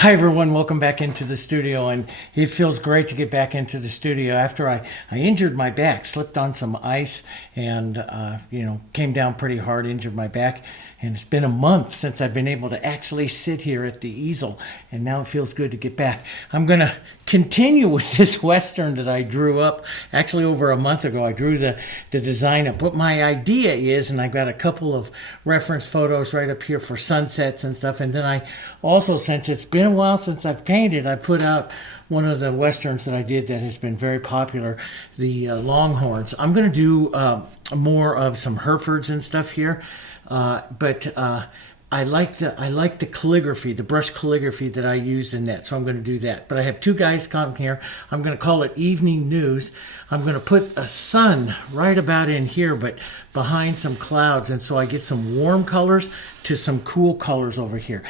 Hi everyone, welcome back into the studio, and it feels great to get back into the studio after I injured my back, slipped on some ice and came down pretty hard, injured my back, and it's been a month since I've been able to actually sit here at the easel, and now it feels good to get back. I'm going to continue with this Western that I drew up actually over a month ago. I drew the design up. What my idea is, and I've got a couple of reference photos right up here for sunsets and stuff, and then I also, since it's been a while since I've painted, I put out one of the Westerns that I did that has been very popular, the Longhorns. I'm going to do more of some Herefords and stuff here, but I like the calligraphy, the brush calligraphy that I used in that, so I'm going to do that. But I have two guys come here. I'm going to call it Evening News. I'm going to put a sun right about in here, but behind some clouds, and so I get some warm colors to some cool colors over here.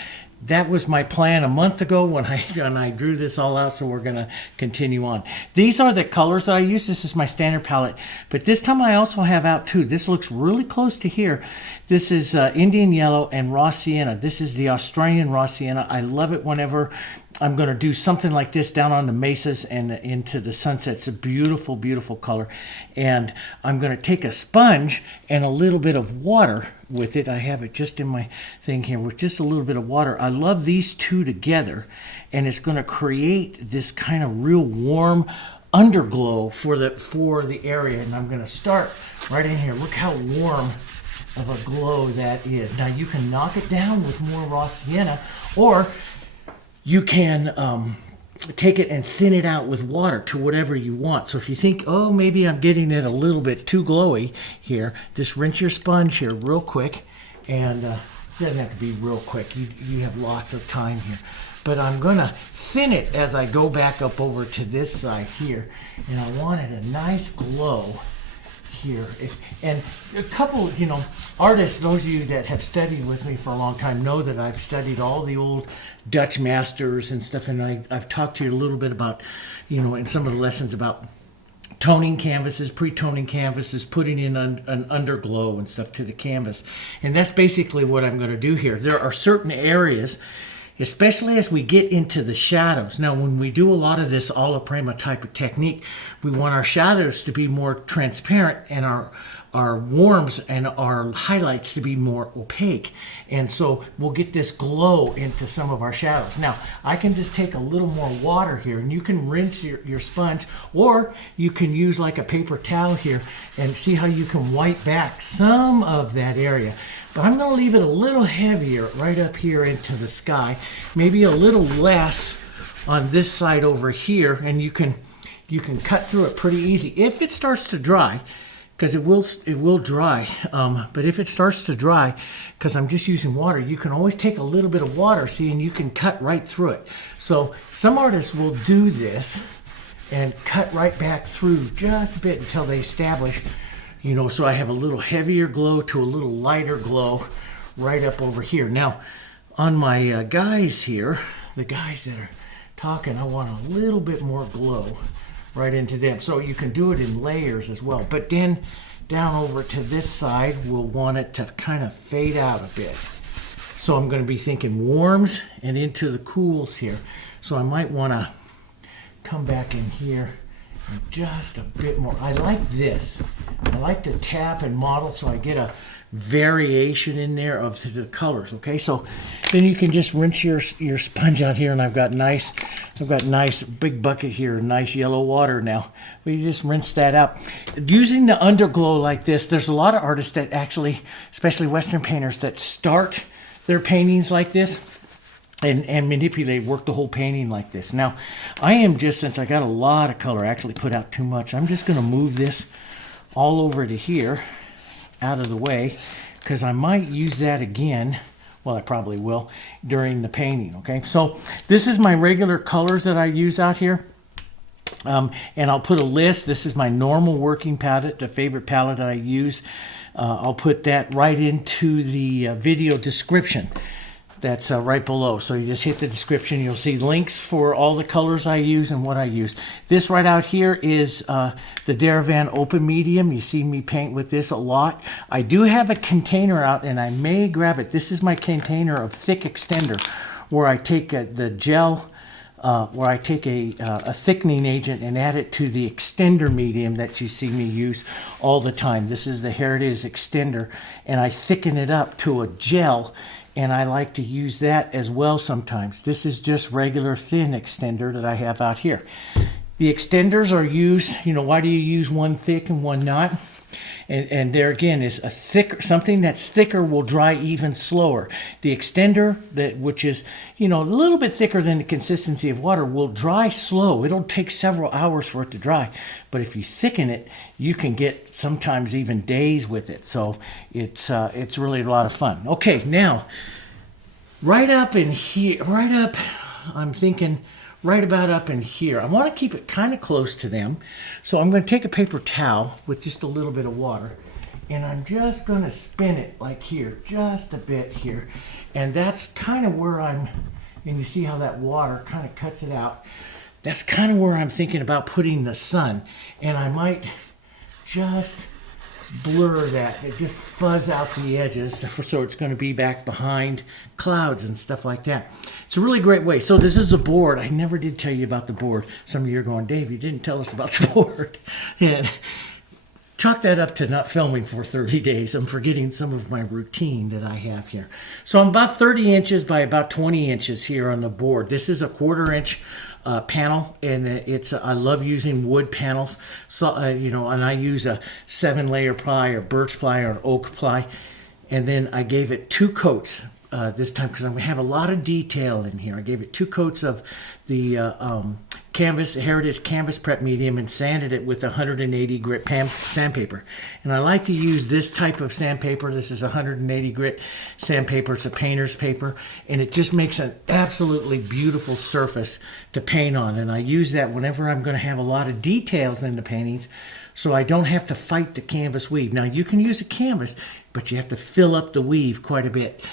That was my plan a month ago when I drew this all out, so we're going to continue on. These are the colors that I use. This is my standard palette, but this time I also have out two. This looks really close to here. This is Indian Yellow and Raw Sienna. This is the Australian Raw Sienna. I love it whenever I'm going to do something like this down on the mesas and into the sunsets. A beautiful, beautiful color. And I'm going to take a sponge and a little bit of water with it. I have it just in my thing here with just a little bit of water. I love these two together, and it's going to create this kind of real warm underglow for the area. And I'm going to start right in here. Look how warm of a glow that is. Now you can knock it down with more raw sienna, or you can take it and thin it out with water to whatever you want. So if you think, oh, maybe I'm getting it a little bit too glowy here, just rinse your sponge here real quick. And it doesn't have to be real quick. You have lots of time here. But I'm going to thin it as I go back up over to this side here. And I wanted a nice glow here. And a couple, artists, those of you that have studied with me for a long time know that I've studied all the old Dutch masters and stuff, and I've talked to you a little bit about, in some of the lessons about toning canvases, pre-toning canvases, putting in an underglow and stuff to the canvas. And that's basically what I'm going to do here. There are certain areas, especially as we get into the shadows. Now, when we do a lot of this alla prima type of technique, we want our shadows to be more transparent and our warms and our highlights to be more opaque. And so we'll get this glow into some of our shadows. Now, I can just take a little more water here, and you can rinse your sponge, or you can use like a paper towel here and see how you can wipe back some of that area. But I'm going to leave it a little heavier right up here into the sky, maybe a little less on this side over here, and you can cut through it pretty easy. If it starts to dry, because it will dry, but if it starts to dry, because I'm just using water, you can always take a little bit of water, see, and you can cut right through it. So some artists will do this and cut right back through just a bit until they establish, so I have a little heavier glow to a little lighter glow right up over here. Now, on my guys here, the guys that are talking, I want a little bit more glow right into them. So you can do it in layers as well. But then down over to this side, we'll want it to kind of fade out a bit. So I'm going to be thinking warms and into the cools here. So I might want to come back in here and just a bit more. I like this. I like to tap and model so I get a variation in there of the colors. Okay, so then you can just rinse your sponge out here, and I've got nice big bucket here, nice yellow water now. But you just rinse that out. Using the underglow like this, there's a lot of artists that actually, especially Western painters, that start their paintings like this and manipulate, work the whole painting like this. Now, I am just, since I got a lot of color, I actually put out too much, I'm just going to move this all over to here, out of the way, because I might use that again. Well, I probably will during the painting. Okay, so this is my regular colors that I use out here, and I'll put a list. This is my normal working palette, the favorite palette that I use. I'll put that right into the video description. That's right below. So you just hit the description. You'll see links for all the colors I use and what I use. This right out here is the Diarylide Open Medium. You see me paint with this a lot. I do have a container out, and I may grab it. This is my container of thick extender where I take the gel, where I take a thickening agent and add it to the extender medium that you see me use all the time. This is the Heritage extender, and I thicken it up to a gel, and I like to use that as well sometimes. This is just regular thin extender that I have out here. The extenders are used, why do you use one thick and one not? And there again is a thicker, something that's thicker will dry even slower. The extender, which is, a little bit thicker than the consistency of water, will dry slow. It'll take several hours for it to dry. But if you thicken it, you can get sometimes even days with it. So it's really a lot of fun. Okay, now, right up in here, I'm thinking, right about up in here. I want to keep it kind of close to them. So I'm going to take a paper towel with just a little bit of water, and I'm just going to spin it like here, just a bit here. And that's kind of where and you see how that water kind of cuts it out. That's kind of where I'm thinking about putting the sun. And I might just blur that, just fuzz out the edges, so it's going to be back behind clouds and stuff like that. It's a really great way. So this is the board. I never did tell you about the board. Some of you are going, Dave, you didn't tell us about the board. And chalk that up to not filming for 30 days. I'm forgetting some of my routine that I have here. So I'm about 30 inches by about 20 inches here on the board. This is a 1/4 inch panel, and I love using wood panels. So and I use a 7-layer ply or birch ply or oak ply, and then I gave it 2 coats this time because I'm gonna have a lot of detail in here. I gave it 2 coats of the Heritage Canvas Prep Medium and sanded it with 180 grit sandpaper. And I like to use this type of sandpaper. This is 180 grit sandpaper. It's a painter's paper, and it just makes an absolutely beautiful surface to paint on. And I use that whenever I'm going to have a lot of details in the paintings, so I don't have to fight the canvas weave. Now you can use a canvas, but you have to fill up the weave quite a bit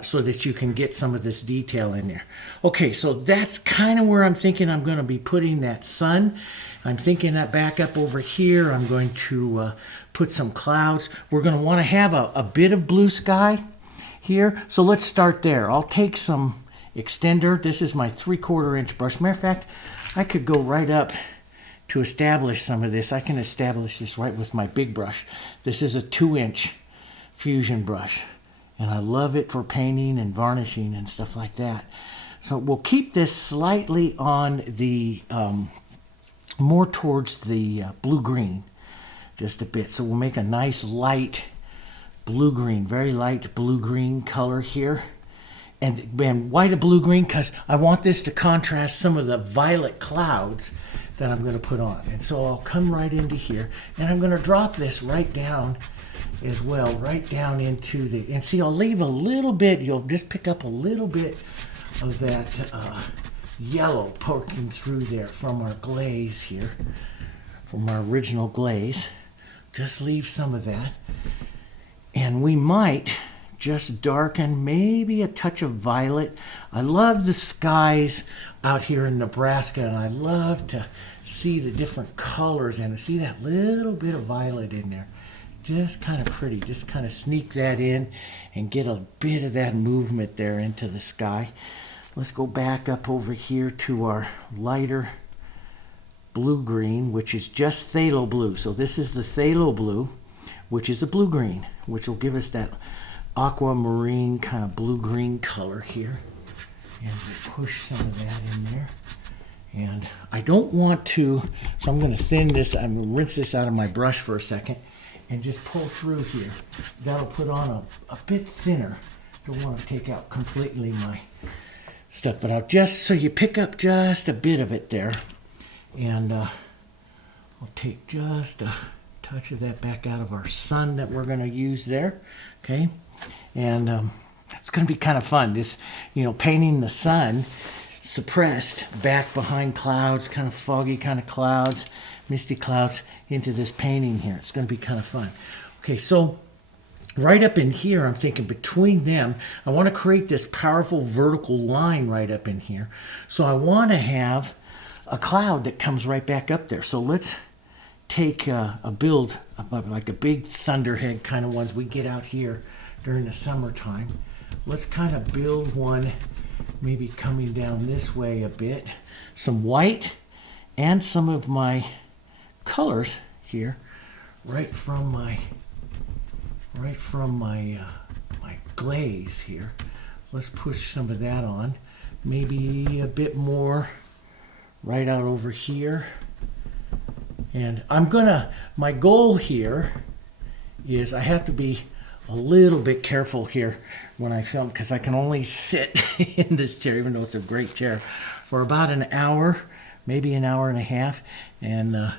so that you can get some of this detail in there. Okay, so that's kind of where I'm thinking I'm going to be putting that sun. I'm thinking that back up over here, I'm going to put some clouds. We're going to want to have a bit of blue sky here. So let's start there. I'll take some extender. This is my 3/4 inch brush. Matter of fact, I could go right up to establish some of this. I can establish this right with my big brush. This is a 2-inch fusion brush, and I love it for painting and varnishing and stuff like that. So we'll keep this slightly on the more towards the blue-green just a bit. So we'll make a nice light blue-green, very light blue-green color here. And why the blue-green? Because I want this to contrast some of the violet clouds that I'm going to put on. And so I'll come right into here, and I'm going to drop this right down as well, right down into the, and see, I'll leave a little bit, you'll just pick up a little bit of that yellow poking through there from our glaze here, from our original glaze. Just leave some of that. And we might just darken maybe a touch of violet. I love the skies out here in Nebraska, and I love to see the different colors and see that little bit of violet in there. Just kind of pretty. Just kind of sneak that in and get a bit of that movement there into the sky. Let's go back up over here to our lighter blue-green, which is just Phthalo Blue. So this is the Phthalo Blue, which is a blue-green, which will give us that aquamarine kind of blue-green color here. And we'll push some of that in there. And I don't want to, so I'm going to thin this, I'm going to rinse this out of my brush for a second and just pull through here. That'll put on a bit thinner. Don't want to take out completely my stuff, but I'll just, so you pick up just a bit of it there. And I'll take just a touch of that back out of our sun that we're going to use there. Okay. And it's going to be kind of fun. This, painting the sun suppressed back behind clouds, kind of foggy kind of clouds, misty clouds into this painting here. It's going to be kind of fun. Okay, so right up in here, I'm thinking between them, I want to create this powerful vertical line right up in here. So I want to have a cloud that comes right back up there. So let's take a build, like a big thunderhead kind of ones we get out here during the summertime. Let's kind of build one maybe coming down this way a bit. Some white and some of my colors here, right from my my glaze here. Let's push some of that on. Maybe a bit more right out over here. And my goal here is I have to be a little bit careful here when I film, because I can only sit in this chair, even though it's a great chair, for about an hour, maybe an hour and a half. And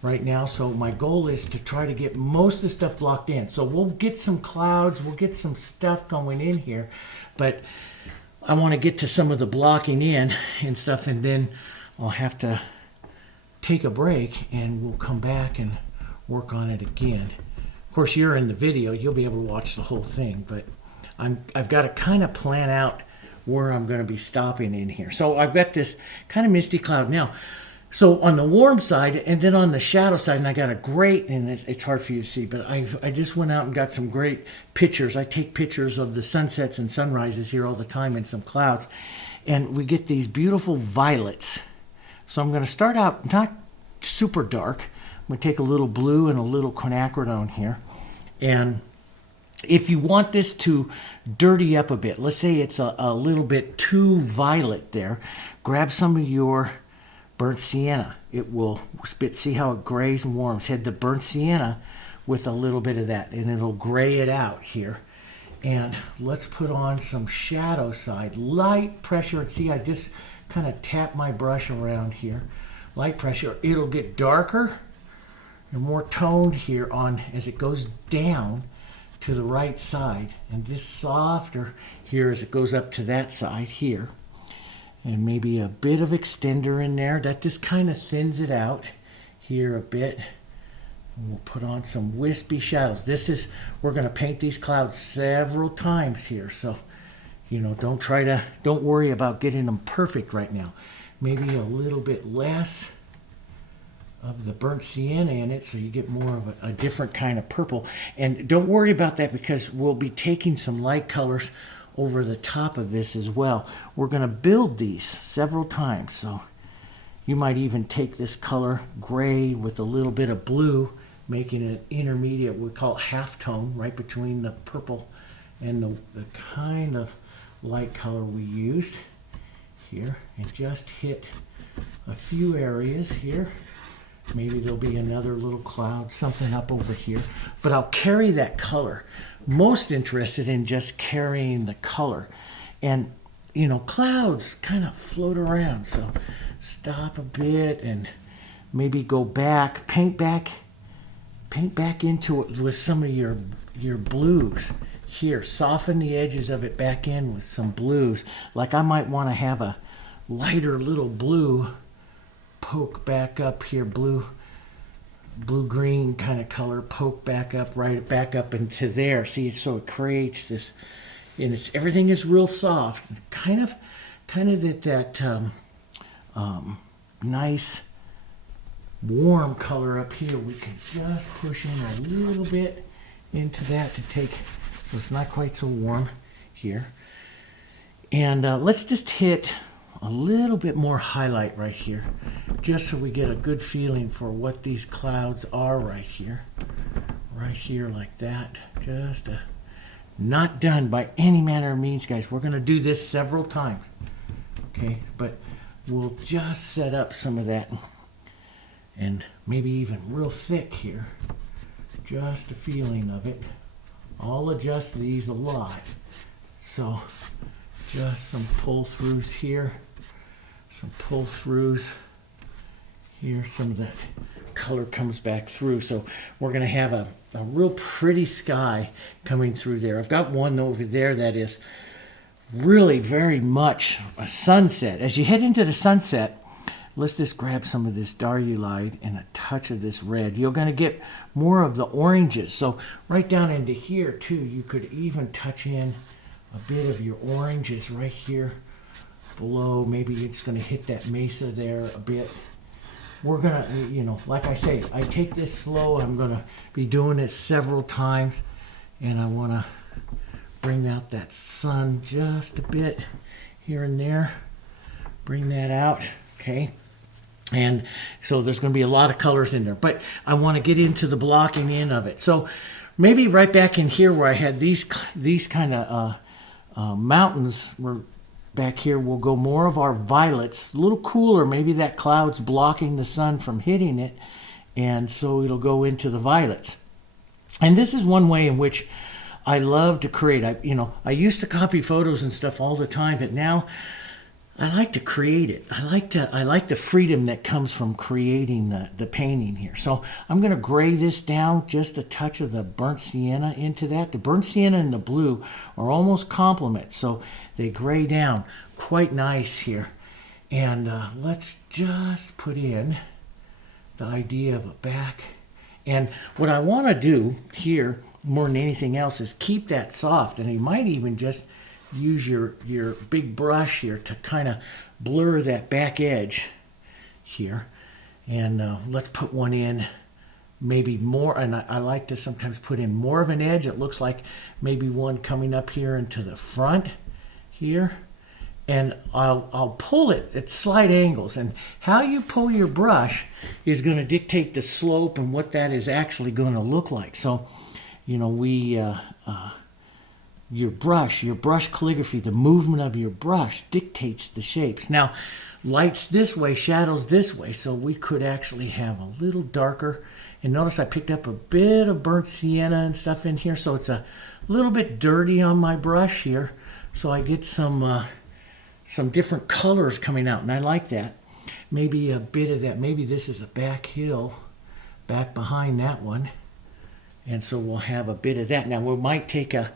right now, so my goal is to try to get most of the stuff blocked in. So we'll get some clouds, we'll get some stuff going in here, but I want to get to some of the blocking in and stuff, and then I'll have to take a break and we'll come back and work on it again. Of course, you're in the video, you'll be able to watch the whole thing, but I've got to kind of plan out where I'm going to be stopping in here. So I've got this kind of misty cloud now. So on the warm side, and then on the shadow side, and I got a great, and it's hard for you to see, but I just went out and got some great pictures. I take pictures of the sunsets and sunrises here all the time in some clouds, and we get these beautiful violets. So I'm going to start out not super dark. I'm going to take a little blue and a little quinacridone here. And if you want this to dirty up a bit, let's say it's a little bit too violet there, grab some of your burnt sienna. It will spit, see how it grays and warms. Head the burnt sienna with a little bit of that, and it'll gray it out here. And let's put on some shadow side, light pressure. And see, I just kind of tap my brush around here. Light pressure. It'll get darker and more toned here on as it goes down to the right side, and just softer here as it goes up to that side here. And maybe a bit of extender in there. That just kind of thins it out here a bit. And we'll put on some wispy shadows. We're going to paint these clouds several times here. So, you know, don't worry about getting them perfect right now. Maybe a little bit less of the burnt sienna in it, so you get more of a different kind of purple. And don't worry about that, because we'll be taking some light colors over the top of this as well. We're going to build these several times, so you might even take this color gray with a little bit of blue, making it intermediate, we call it half tone, right between the purple and the kind of light color we used here, and just hit a few areas here. Maybe there'll be another little cloud, something up over here, but I'll carry that color. Most interested in just carrying the color. And, you know, clouds kind of float around, so stop a bit and maybe go back, paint back into it with some of your blues here. Soften the edges of it back in with some blues. Like I might want to have a lighter little blue poke back up here, blue-green kind of color, poke back up, right back up into there. See, so it creates this, and everything is real soft, kind of that nice warm color up here. We can just push in a little bit into that to take, so it's not quite so warm here. And let's just hit a little bit more highlight right here, just so we get a good feeling for what these clouds are right here like that. Just not done by any manner of means, guys. We're going to do this several times, okay? But we'll just set up some of that, and maybe even real thick here, just a feeling of it. I'll adjust these a lot, so just some pull throughs here, some pull throughs here. Some of that color comes back through, so we're going to have a real pretty sky coming through there. I've got one over there that is really very much a sunset. As you head into the sunset, let's just grab some of this Diarylide and a touch of this red. You're going to get more of the oranges, so right down into here too, you could even touch in a bit of your oranges right here below. Maybe it's going to hit that Mesa there a bit. We're going to, you know, like I say, I take this slow. I'm going to be doing this several times, and I want to bring out that sun just a bit here and there. Bring that out, okay? And so there's going to be a lot of colors in there, but I want to get into the blocking in of it. So maybe right back in here where I had these kind of mountains were back here, we'll go more of our violets, a little cooler. Maybe that cloud's blocking the sun from hitting it, and so it'll go into the violets. And this is one way in which I love to create. I used to copy photos and stuff all the time, but now I like to create it. I like the freedom that comes from creating the painting here. So I'm going to gray this down, just a touch of the burnt sienna into that. The burnt sienna and the blue are almost complement, so they gray down quite nice here. And let's just put in the idea of a back. And what I want to do here more than anything else is keep that soft, and you might even just use your big brush here to kind of blur that back edge here. And let's put one in, maybe more, and I like to sometimes put in more of an edge. It looks like maybe one coming up here into the front here. And I'll pull it at slight angles, and how you pull your brush is going to dictate the slope and what that is actually going to look like. So, you know, your brush calligraphy, the movement of your brush dictates the shapes. Now, light's this way, shadows this way, so we could actually have a little darker. And notice I picked up a bit of burnt sienna and stuff in here, so it's a little bit dirty on my brush here. So I get some different colors coming out, and I like that. Maybe a bit of that. Maybe this is a back hill, back behind that one. And so we'll have a bit of that. Now we might take a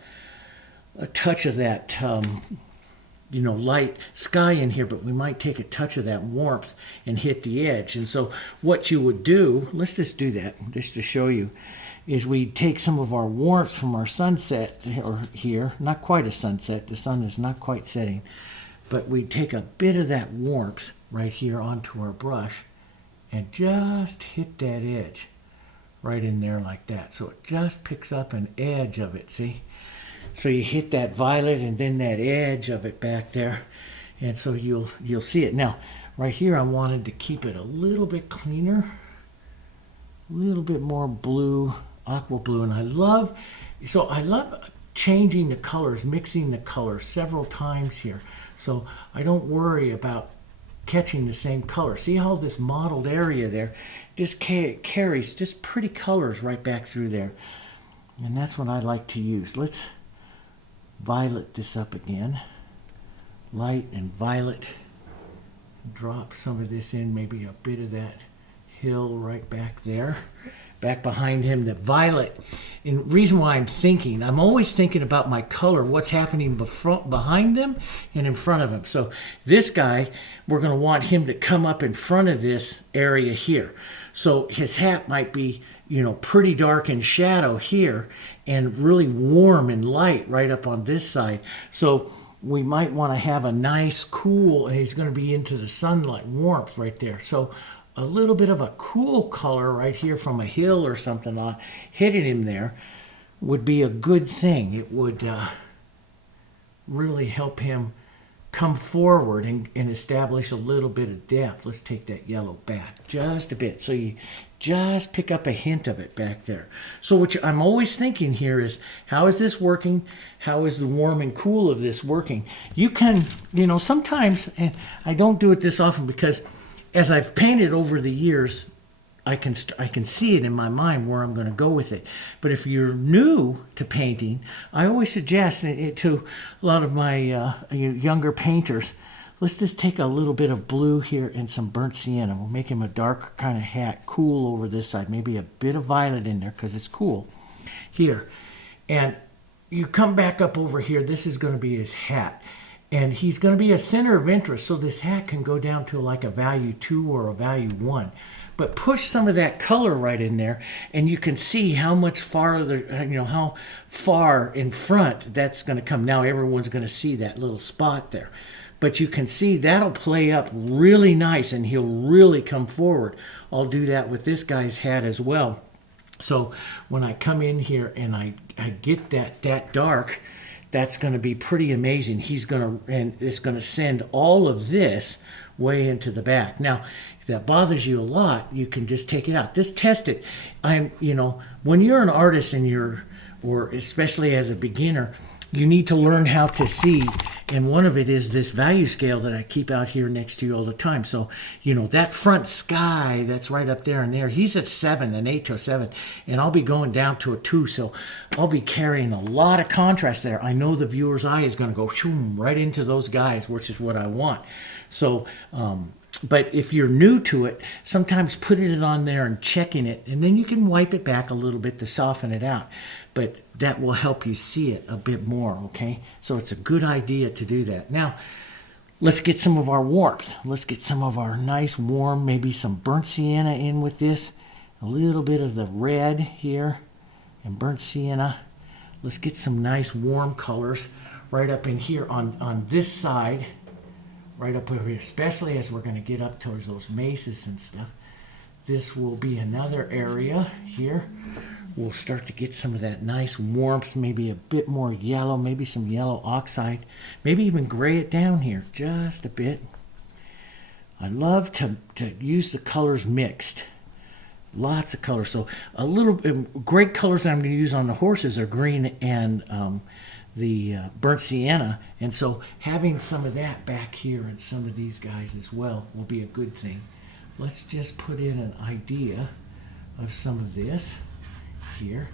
touch of that, light sky in here, but we might take a touch of that warmth and hit the edge. And so what you would do, let's just do that, just to show you, is we take some of our warmth from our sunset, or here, not quite a sunset, the sun is not quite setting, but we take a bit of that warmth right here onto our brush and just hit that edge right in there like that. So it just picks up an edge of it, see? So you hit that violet and then that edge of it back there, and so you'll see it. Now, right here I wanted to keep it a little bit cleaner, a little bit more blue, aqua blue, and I love changing the colors, mixing the colors several times here. So I don't worry about catching the same color. See how this mottled area there just carries just pretty colors right back through there. And that's what I like to use. Let's violet this up again. Light and violet. Drop some of this in, maybe a bit of that hill right back there. Back behind him, the violet. And the reason why I'm always thinking about my color, what's happening behind them and in front of him. So this guy, we're going to want him to come up in front of this area here. So his hat might be, pretty dark in shadow here and really warm and light right up on this side. So we might want to have a nice cool, and he's going to be into the sunlight warmth right there. So a little bit of a cool color right here from a hill or something on hitting him there would be a good thing. It would really help him come forward and establish a little bit of depth. Let's take that yellow back just a bit. So you just pick up a hint of it back there. So what I'm always thinking here is, how is this working? How is the warm and cool of this working? You can, sometimes, and I don't do it this often because as I've painted over the years, I can see it in my mind where I'm going to go with it. But if you're new to painting, I always suggest it to a lot of my younger painters, let's just take a little bit of blue here and some burnt sienna. We'll make him a dark kind of hat, cool over this side. Maybe a bit of violet in there because it's cool here. And you come back up over here. This is going to be his hat. And he's going to be a center of interest, so this hat can go down to like a value 2 or a value 1. But push some of that color right in there, and you can see how much farther, how far in front that's going to come. Now everyone's going to see that little spot there. But you can see that'll play up really nice, and he'll really come forward. I'll do that with this guy's hat as well. So when I come in here and I get that dark, that's going to be pretty amazing. And it's going to send all of this way into the back. Now, if that bothers you a lot, you can just take it out. Just test it. When you're an artist or especially as a beginner, you need to learn how to see. And one of it is this value scale that I keep out here next to you all the time. So, that front sky that's right up there and there, he's at 7, an 8 to a 7. And I'll be going down to a 2. So I'll be carrying a lot of contrast there. I know the viewer's eye is going to go shoom, right into those guys, which is what I want. So, but if you're new to it, sometimes putting it on there and checking it, and then you can wipe it back a little bit to soften it out. But that will help you see it a bit more, okay? So it's a good idea to do that. Now, let's get some of our warmth. Let's get some of our nice warm, maybe some burnt sienna in with this. A little bit of the red here and burnt sienna. Let's get some nice warm colors right up in here on this side. Right up over here, especially as we're going to get up towards those mesas and stuff. This will be another area here. We'll start to get some of that nice warmth, maybe a bit more yellow, maybe some yellow oxide, maybe even gray it down here just a bit. I love to use the colors mixed. Lots of colors. So a little great colors that I'm going to use on the horses are green and the burnt sienna, and so having some of that back here and some of these guys as well will be a good thing. Let's just put in an idea of some of this here,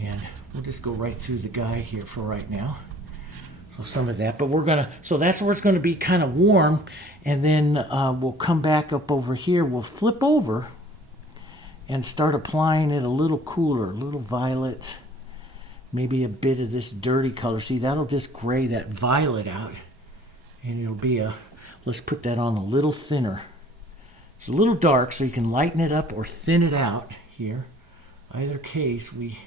and we'll just go right through the guy here for right now. So some of that, but so that's where it's going to be kind of warm, and then we'll come back up over here. We'll flip over and start applying it a little cooler, a little violet. Maybe a bit of this dirty color. See, that'll just gray that violet out. And it'll be let's put that on a little thinner. It's a little dark, so you can lighten it up or thin it out here. Either case, we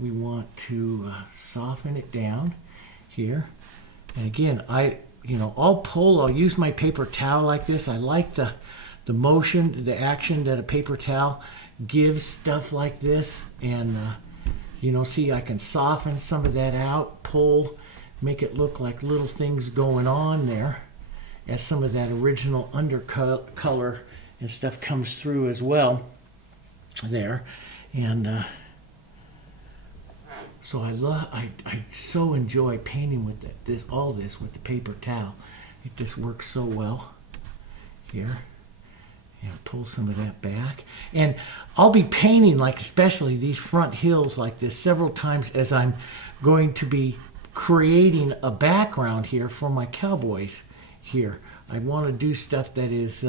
want to soften it down here. And again, I'll use my paper towel like this. I like the motion, the action that a paper towel gives stuff like this. And see, I can soften some of that out, pull, make it look like little things going on there as some of that original undercolor and stuff comes through as well there. And so I so enjoy painting with all this with the paper towel. It just works so well here. And pull some of that back. And I'll be painting, like especially these front hills like this several times as I'm going to be creating a background here for my cowboys here. I want to do stuff that is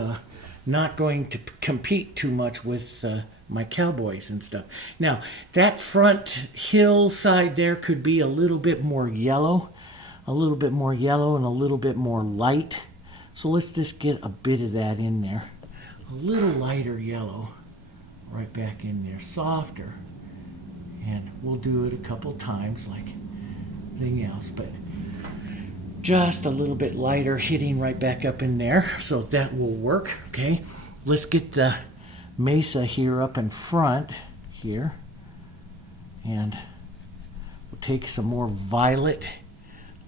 not going to compete too much with my cowboys and stuff. Now, that front hillside there could be a little bit more yellow and a little bit more light. So let's just get a bit of that in there. A little lighter yellow right back in there, softer, and we'll do it a couple times like anything else, but just a little bit lighter hitting right back up in there, so that will work. Okay, let's get the Mesa here up in front here, and we'll take some more violet.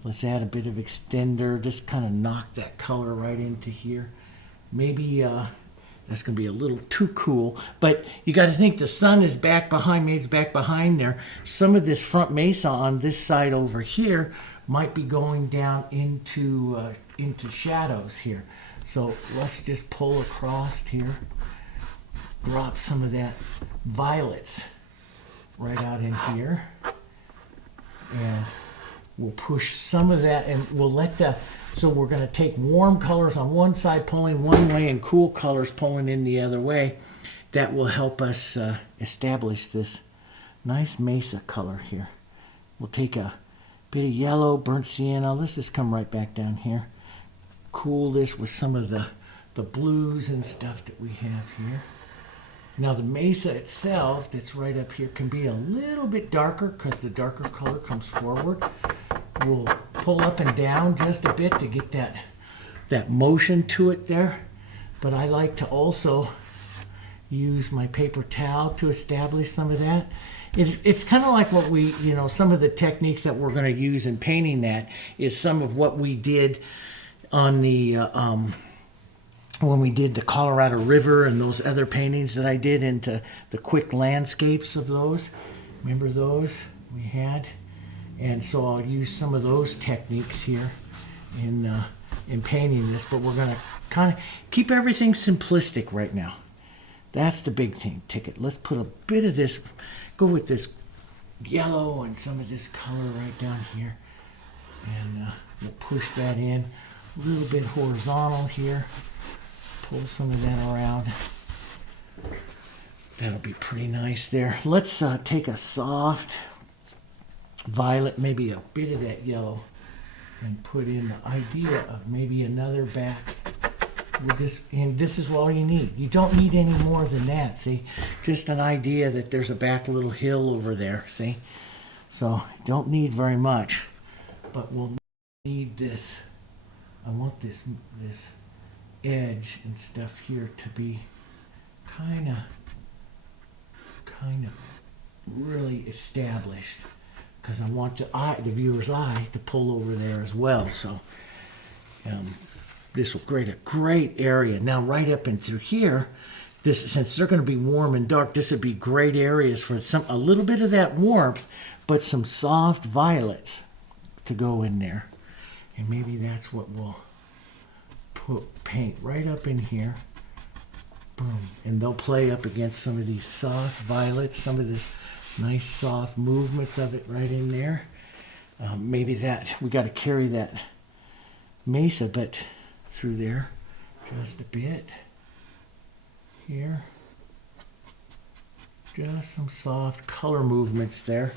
Let's add a bit of extender, just kind of knock that color right into here. Maybe that's going to be a little too cool, but you got to think the sun is back behind me. It's back behind there. Some of this front Mesa on this side over here might be going down into shadows here. So let's just pull across here, drop some of that violets right out in here, and we'll push some of that, and we'll let so we're going to take warm colors on one side pulling one way and cool colors pulling in the other way. That will help us establish this nice Mesa color here. We'll take a bit of yellow, burnt sienna. Let's just come right back down here. Cool this with some of the blues and stuff that we have here. Now the Mesa itself that's right up here can be a little bit darker because the darker color comes forward. We'll pull up and down just a bit to get that motion to it there. But I like to also use my paper towel to establish some of that. it's kind of like what we, some of the techniques that we're going to use in painting that is some of what we did on the, when we did the Colorado River and those other paintings that I did into the quick landscapes of those. Remember those we had? And so I'll use some of those techniques here in painting this, but we're going to kind of keep everything simplistic right now. That's the big thing, ticket. Let's put a bit of this, go with this yellow and some of this color right down here. And we'll push that in a little bit horizontal here. Pull some of that around. That'll be pretty nice there. Let's take a soft violet, maybe a bit of that yellow, and put in the idea of maybe another back. And this is all you need. You don't need any more than that, see? Just an idea that there's a back little hill over there, see? So, don't need very much, but we'll need this. I want this edge and stuff here to be kind of really established, because I want the viewer's eye to pull over there as well. So this will create a great area. Now right up and through here, since they're going to be warm and dark, this would be great areas for a little bit of that warmth, but some soft violets to go in there. And maybe that's what we'll paint right up in here. Boom. And they'll play up against some of these soft violets, some of this nice soft movements of it right in there. Maybe we got to carry that Mesa but through there just a bit here. Just some soft color movements there.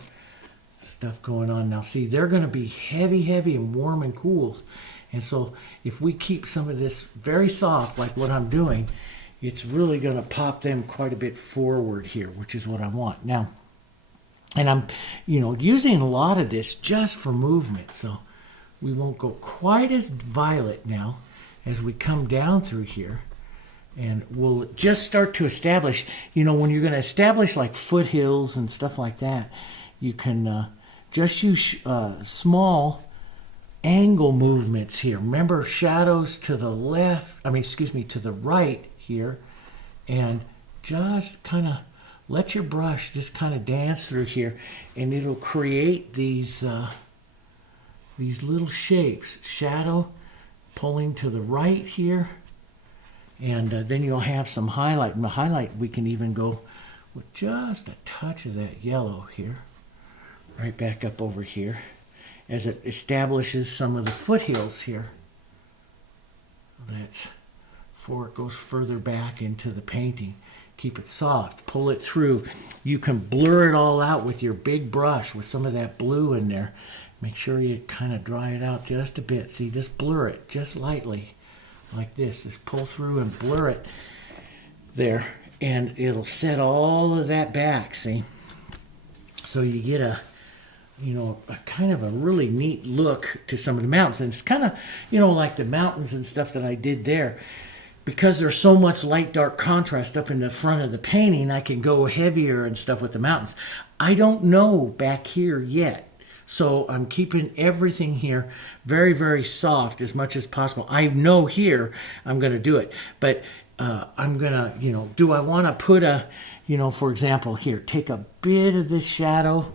Stuff going on. Now see, they're going to be heavy and warm and cool. And so if we keep some of this very soft, like what I'm doing, it's really going to pop them quite a bit forward here, which is what I want. Now, and I'm, using a lot of this just for movement. So we won't go quite as violet now as we come down through here. And we'll just start to establish, when you're going to establish like foothills and stuff like that, you can just use small angle movements here. Remember, shadows to the left, to the right here, and just kind of let your brush just kind of dance through here, and it'll create these little shapes. Shadow pulling to the right here, and then you'll have some highlight. And the highlight, we can even go with just a touch of that yellow here, right back up over here, as it establishes some of the foothills here. That's before it goes further back into the painting. Keep it soft, pull it through. You can blur it all out with your big brush with some of that blue in there. Make sure you kind of dry it out just a bit. See, just blur it just lightly like this. Just pull through and blur it there, and it'll set all of that back, see? So you get a kind of a really neat look to some of the mountains. And it's kind of, like the mountains and stuff that I did there. Because there's so much light-dark contrast up in the front of the painting, I can go heavier and stuff with the mountains. I don't know back here yet. So I'm keeping everything here very, very soft as much as possible. I know here I'm going to do it. But I'm going to, do I want to put for example, here, take a bit of this shadow,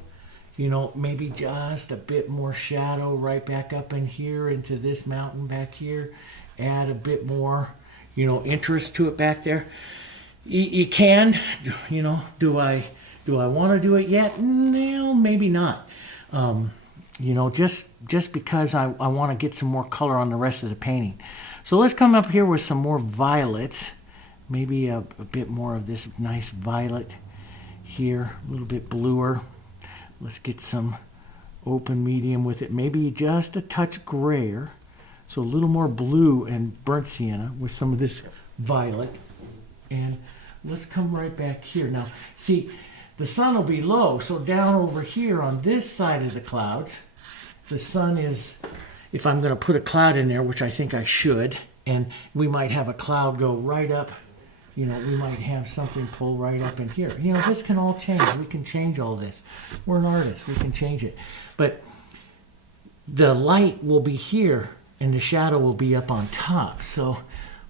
maybe just a bit more shadow right back up in here into this mountain back here. Add a bit more, interest to it back there. You can, do I want to do it yet? No, maybe not. Just because I want to get some more color on the rest of the painting. So let's come up here with some more violets. Maybe a bit more of this nice violet here, a little bit bluer. Let's get some open medium with it. Maybe just a touch grayer. So a little more blue and burnt sienna with some of this violet. And let's come right back here. Now, see, the sun will be low. So down over here on this side of the clouds, the sun is, if I'm going to put a cloud in there, which I think I should, and we might have a cloud go right up you know, we might have something pull right up in here. You know, this can all change. We can change all this. We're an artist. We can change it. But the light will be here and the shadow will be up on top. So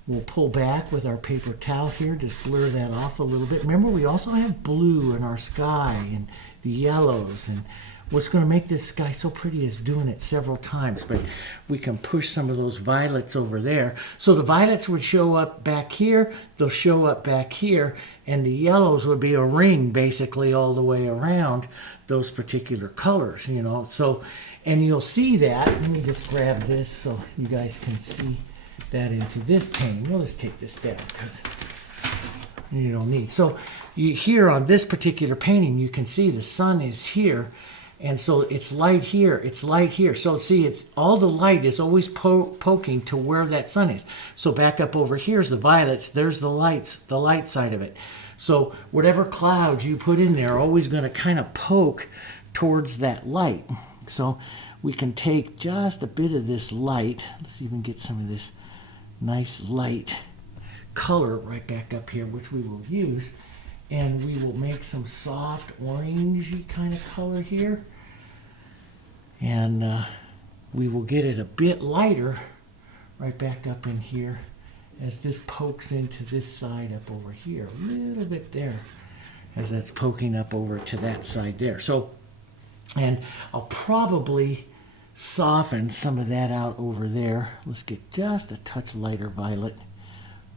we'll pull back with our paper towel here, just blur that off a little bit. Remember, we also have blue in our sky and the yellows, and what's going to make this sky so pretty is doing it several times, but we can push some of those violets over there. So the violets would show up back here, they'll show up back here, and the yellows would be a ring basically all the way around those particular colors, you know. So, and you'll see that, let me just grab this so you guys can see that into this painting. We'll just take this down because you don't need. So you here on this particular painting, you can see the sun is here. And so it's light here, it's light here. So see, it's all the light is always poking to where that sun is. So back up over here is the violets, there's the lights, the light side of it. So whatever clouds you put in there are always going to kind of poke towards that light. So we can take just a bit of this light, let's even get some of this nice light color right back up here, which we will use. And we will make some soft orangey kind of color here. And we will get it a bit lighter right back up in here as this pokes into this side up over here. A little bit there as that's poking up over to that side there. So, and I'll probably soften some of that out over there. Let's get just a touch lighter violet.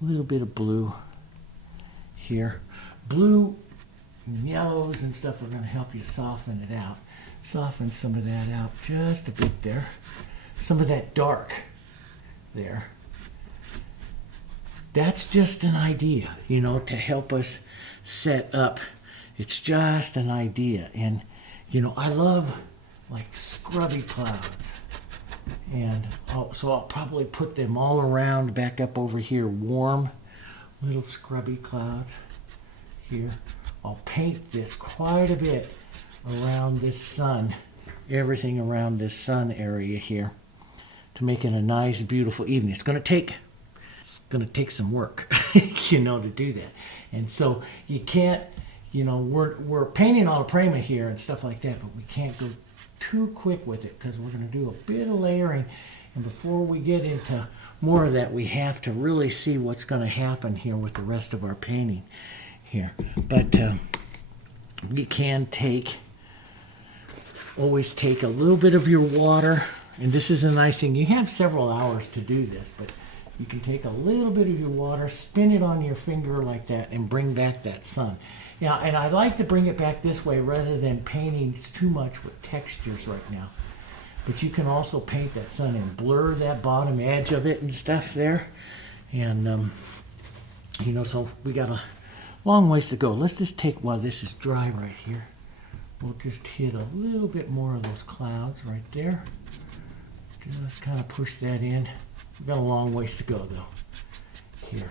A little bit of blue here. Blue and yellows and stuff are going to help you soften it out. Soften some of that out just a bit there. Some of that dark there. That's just an idea, you know, to help us set up. It's just an idea. And, you know, I love like scrubby clouds. And so I'll probably put them all around back up over here. Warm little scrubby clouds. Here. I'll paint this quite a bit around this sun, everything around this sun area here to make it a nice, beautiful evening. It's going to take some work, you know, to do that. And so you can't, you know, we're painting all prima here and stuff like that, but we can't go too quick with it because we're going to do a bit of layering. And before we get into more of that, we have to really see what's going to happen here with the rest of our painting here. But you can always take a little bit of your water, and this is a nice thing. You have several hours to do this, but you can take a little bit of your water, spin it on your finger like that, and bring back that sun. Now, and I like to bring it back this way rather than painting too much with textures right now. But you can also paint that sun and blur that bottom edge of it and stuff there. And, you know, so we got a long ways to go. Let's just take, while this is dry right here, we'll just hit a little bit more of those clouds right there. Just kind of push that in. We've got a long ways to go though here,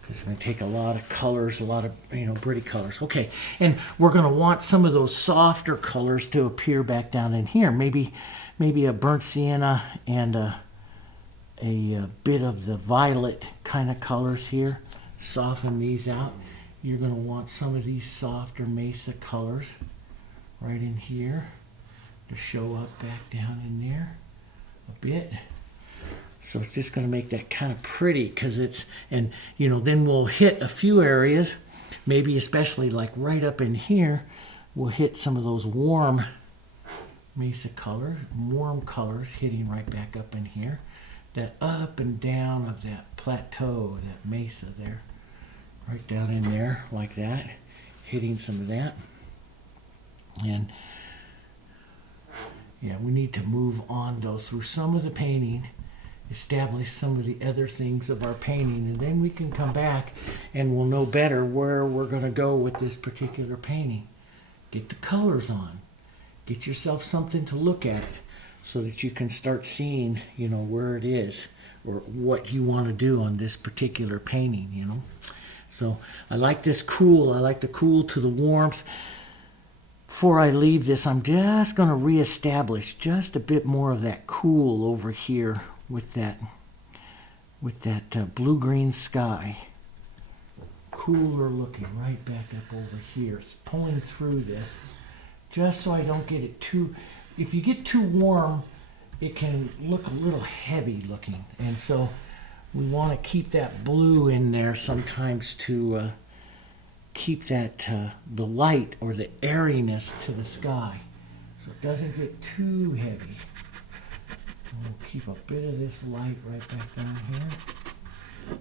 because it's going to take a lot of colors, a lot of, you know, pretty colors. Okay, and we're going to want some of those softer colors to appear back down in here. Maybe a burnt sienna and a bit of the violet kind of colors here. Soften these out. You're going to want some of these softer Mesa colors right in here to show up back down in there a bit. So it's just going to make that kind of pretty because it's, and you know, then we'll hit a few areas, maybe especially like right up in here, we'll hit some of those warm Mesa colors, warm colors hitting right back up in here. That up and down of that plateau, that Mesa there. Right down in there like that, hitting some of that. And yeah, we need to move on though through some of the painting, establish some of the other things of our painting, and then we can come back and we'll know better where we're going to go with this particular painting. Get the colors on. Get yourself something to look at so that you can start seeing, you know, where it is or what you want to do on this particular painting, you know. So I like this cool. I like the cool to the warmth. Before I leave this, I'm just going to reestablish just a bit more of that cool over here with that blue-green sky. cooler looking right back up over here. It's pulling through this just so I don't get it too, if you get too warm, it can look a little heavy looking. And so we want to keep that blue in there sometimes to keep that, the light or the airiness to the sky. So it doesn't get too heavy. We'll keep a bit of this light right back down here.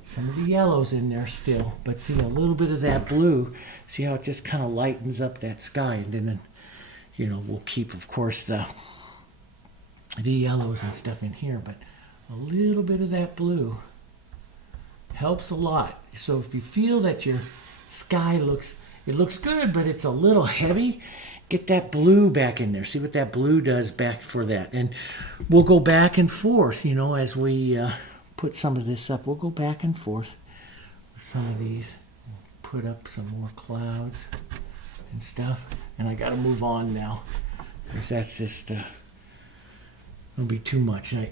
Some of the yellow's in there still, but see a little bit of that blue. See how it just kind of lightens up that sky, and then, you know, we'll keep, of course, the yellows and stuff in here, but a little bit of that blue helps a lot. So if you feel that your sky looks good, but it's a little heavy, get that blue back in there. See what that blue does back for that. And we'll go back and forth, you know, as we put some of this up. We'll go back and forth with some of these. Put up some more clouds and stuff. And I got to move on now, because that's just it'll be too much. I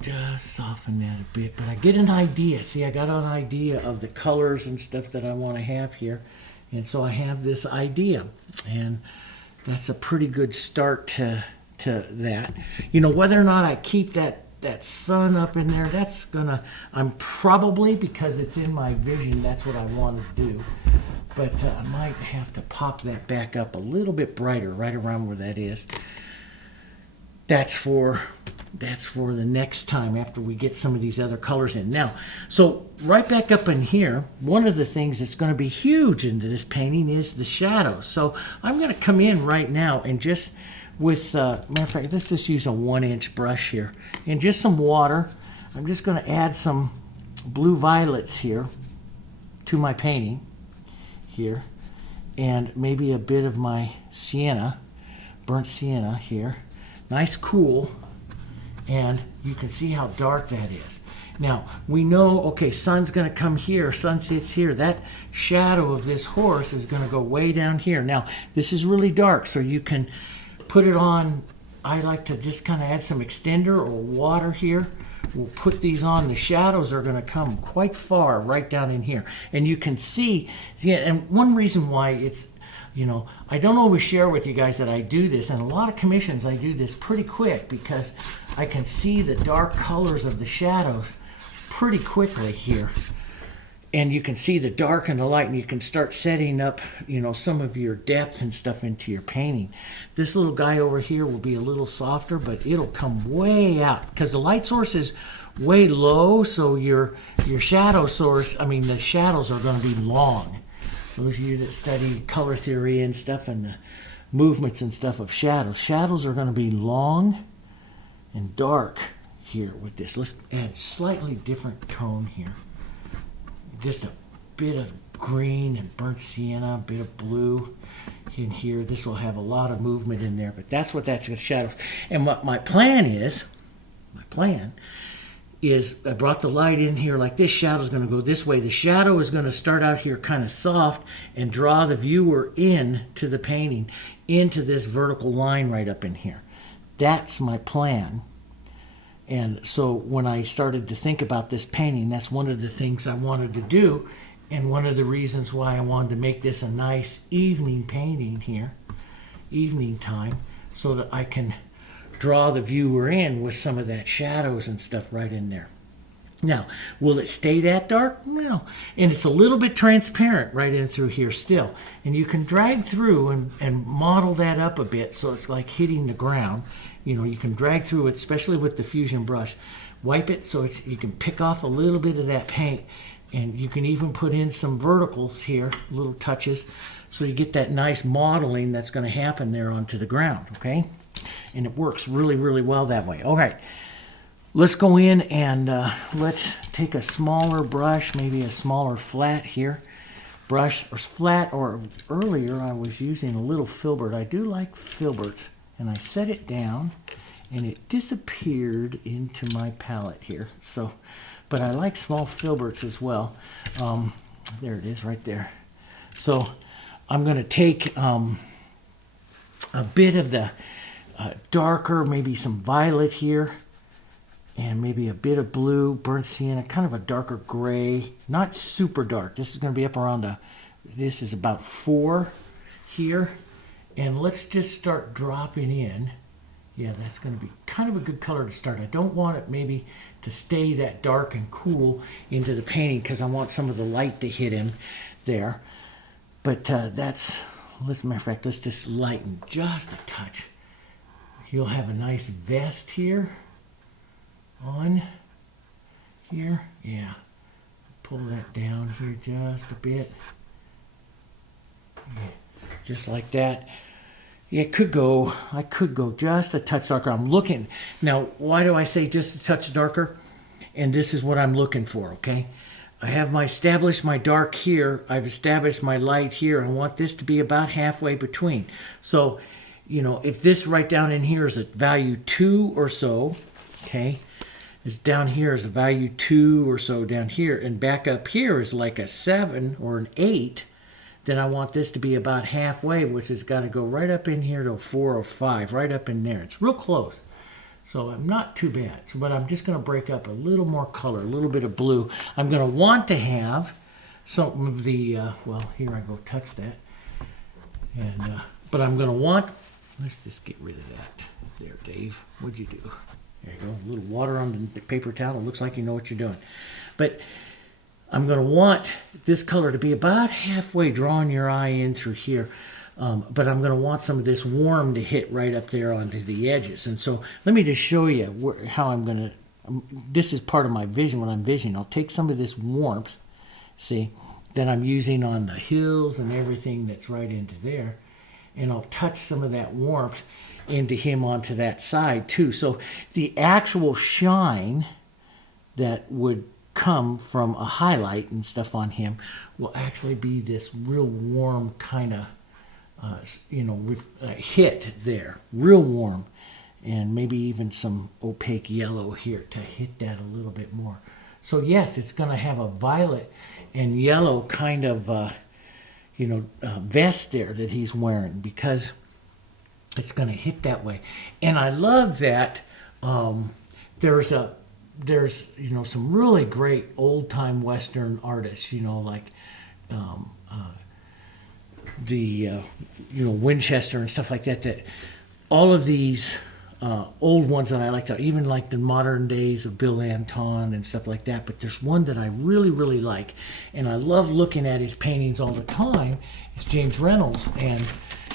just soften that a bit, but I get an idea. See, I got an idea of the colors and stuff that I want to have here. And so I have this idea, and that's a pretty good start to that. You know, whether or not I keep that sun up in there, that's gonna, I'm probably, because it's in my vision, that's what I want to do. But I might have to pop that back up a little bit brighter, right around where that is. That's for the next time after we get some of these other colors in. Now, so right back up in here, one of the things that's going to be huge into this painting is the shadows. So I'm going to come in right now and just with, matter of fact, let's just use a 1-inch brush here and just some water. I'm just going to add some blue violets here to my painting here, and maybe a bit of my sienna, burnt sienna here. Nice cool. And you can see how dark that is. Now, we know, okay, sun's going to come here, sun sets here. That shadow of this horse is going to go way down here. Now, this is really dark, so you can put it on. I like to just kind of add some extender or water here. We'll put these on. The shadows are going to come quite far right down in here. And you can see, yeah, and one reason why it's, you know, I don't always share with you guys that I do this, and a lot of commissions I do this pretty quick because I can see the dark colors of the shadows pretty quickly here. And you can see the dark and the light, and you can start setting up, you know, some of your depth and stuff into your painting. This little guy over here will be a little softer, but it'll come way out because the light source is way low, so your shadow source, I mean, the shadows are going to be long. Those of you that study color theory and stuff and the movements and stuff of shadows, shadows are going to be long and dark here with this. Let's add slightly different tone here. Just a bit of green and burnt sienna, a bit of blue in here. This will have a lot of movement in there, but that's what that's going to shadow. And what my plan is, I brought the light in here like this. Shadow's going to go this way. The shadow is going to start out here kind of soft and draw the viewer in to the painting, into this vertical line right up in here. That's my plan. And so when I started to think about this painting, that's one of the things I wanted to do, and one of the reasons why I wanted to make this a nice evening painting here, evening time, so that I can draw the viewer in with some of that shadows and stuff right in there. Now, will it stay that dark? No. And it's a little bit transparent right in through here still. And you can drag through and model that up a bit so it's like hitting the ground. You know, you can drag through it, especially with the fusion brush. Wipe it so you can pick off a little bit of that paint. And you can even put in some verticals here, little touches, so you get that nice modeling that's going to happen there onto the ground, okay? And it works really, really well that way. All right, let's go in and let's take a smaller brush, maybe a smaller flat here. Brush or flat, or earlier I was using a little filbert. I do like filberts. And I set it down and it disappeared into my palette here. So, but I like small filberts as well. There it is right there. So I'm going to take a bit of the darker, maybe some violet here, and maybe a bit of blue, burnt sienna, kind of a darker gray, not super dark. This is going to be up around this is about 4 here. And let's just start dropping in. Yeah, that's going to be kind of a good color to start. I don't want it maybe to stay that dark and cool into the painting because I want some of the light to hit him there. But that's, as a matter of fact, let's just lighten just a touch. He'll have a nice vest here on here. Yeah, pull that down here just a bit. Yeah, just like that. Yeah, I could go just a touch darker. I'm looking. Now, why do I say just a touch darker? And this is what I'm looking for, okay? I have established my dark here. I've established my light here. I want this to be about halfway between. So, you know, if this right down in here is a value 2 or so, okay? Is down here is a value 2 or so down here. And back up here is like a 7 or an 8. Then I want this to be about halfway, which has got to go right up in here to a 4 or 5, right up in there. It's real close. So I'm not too bad. So, but I'm just going to break up a little more color, a little bit of blue. I'm going to want to have some of the, well, here I go touch that. And but I'm going to want, let's just get rid of that. There, Dave. What'd you do? There you go. A little water on the paper towel. It looks like you know what you're doing. But I'm going to want this color to be about halfway, drawing your eye in through here. But I'm going to want some of this warm to hit right up there onto the edges. And so let me just show you how I'm going to, this is part of my vision, when I'm visioning. I'll take some of this warmth, see, that I'm using on the hills and everything that's right into there. And I'll touch some of that warmth into him onto that side too. So the actual shine that would come from a highlight and stuff on him will actually be this real warm kind of you know, hit there, real warm, and maybe even some opaque yellow here to hit that a little bit more. So yes, it's going to have a violet and yellow kind of you know, vest there that he's wearing, because it's going to hit that way. And I love that there's you know, some really great old-time Western artists, you know, like the you know, Winchester and stuff like that, that all of these old ones that I like to, even like the modern days of Bill Anton and stuff like that. But there's one that I really, really like, and I love looking at his paintings all the time. It's James Reynolds, and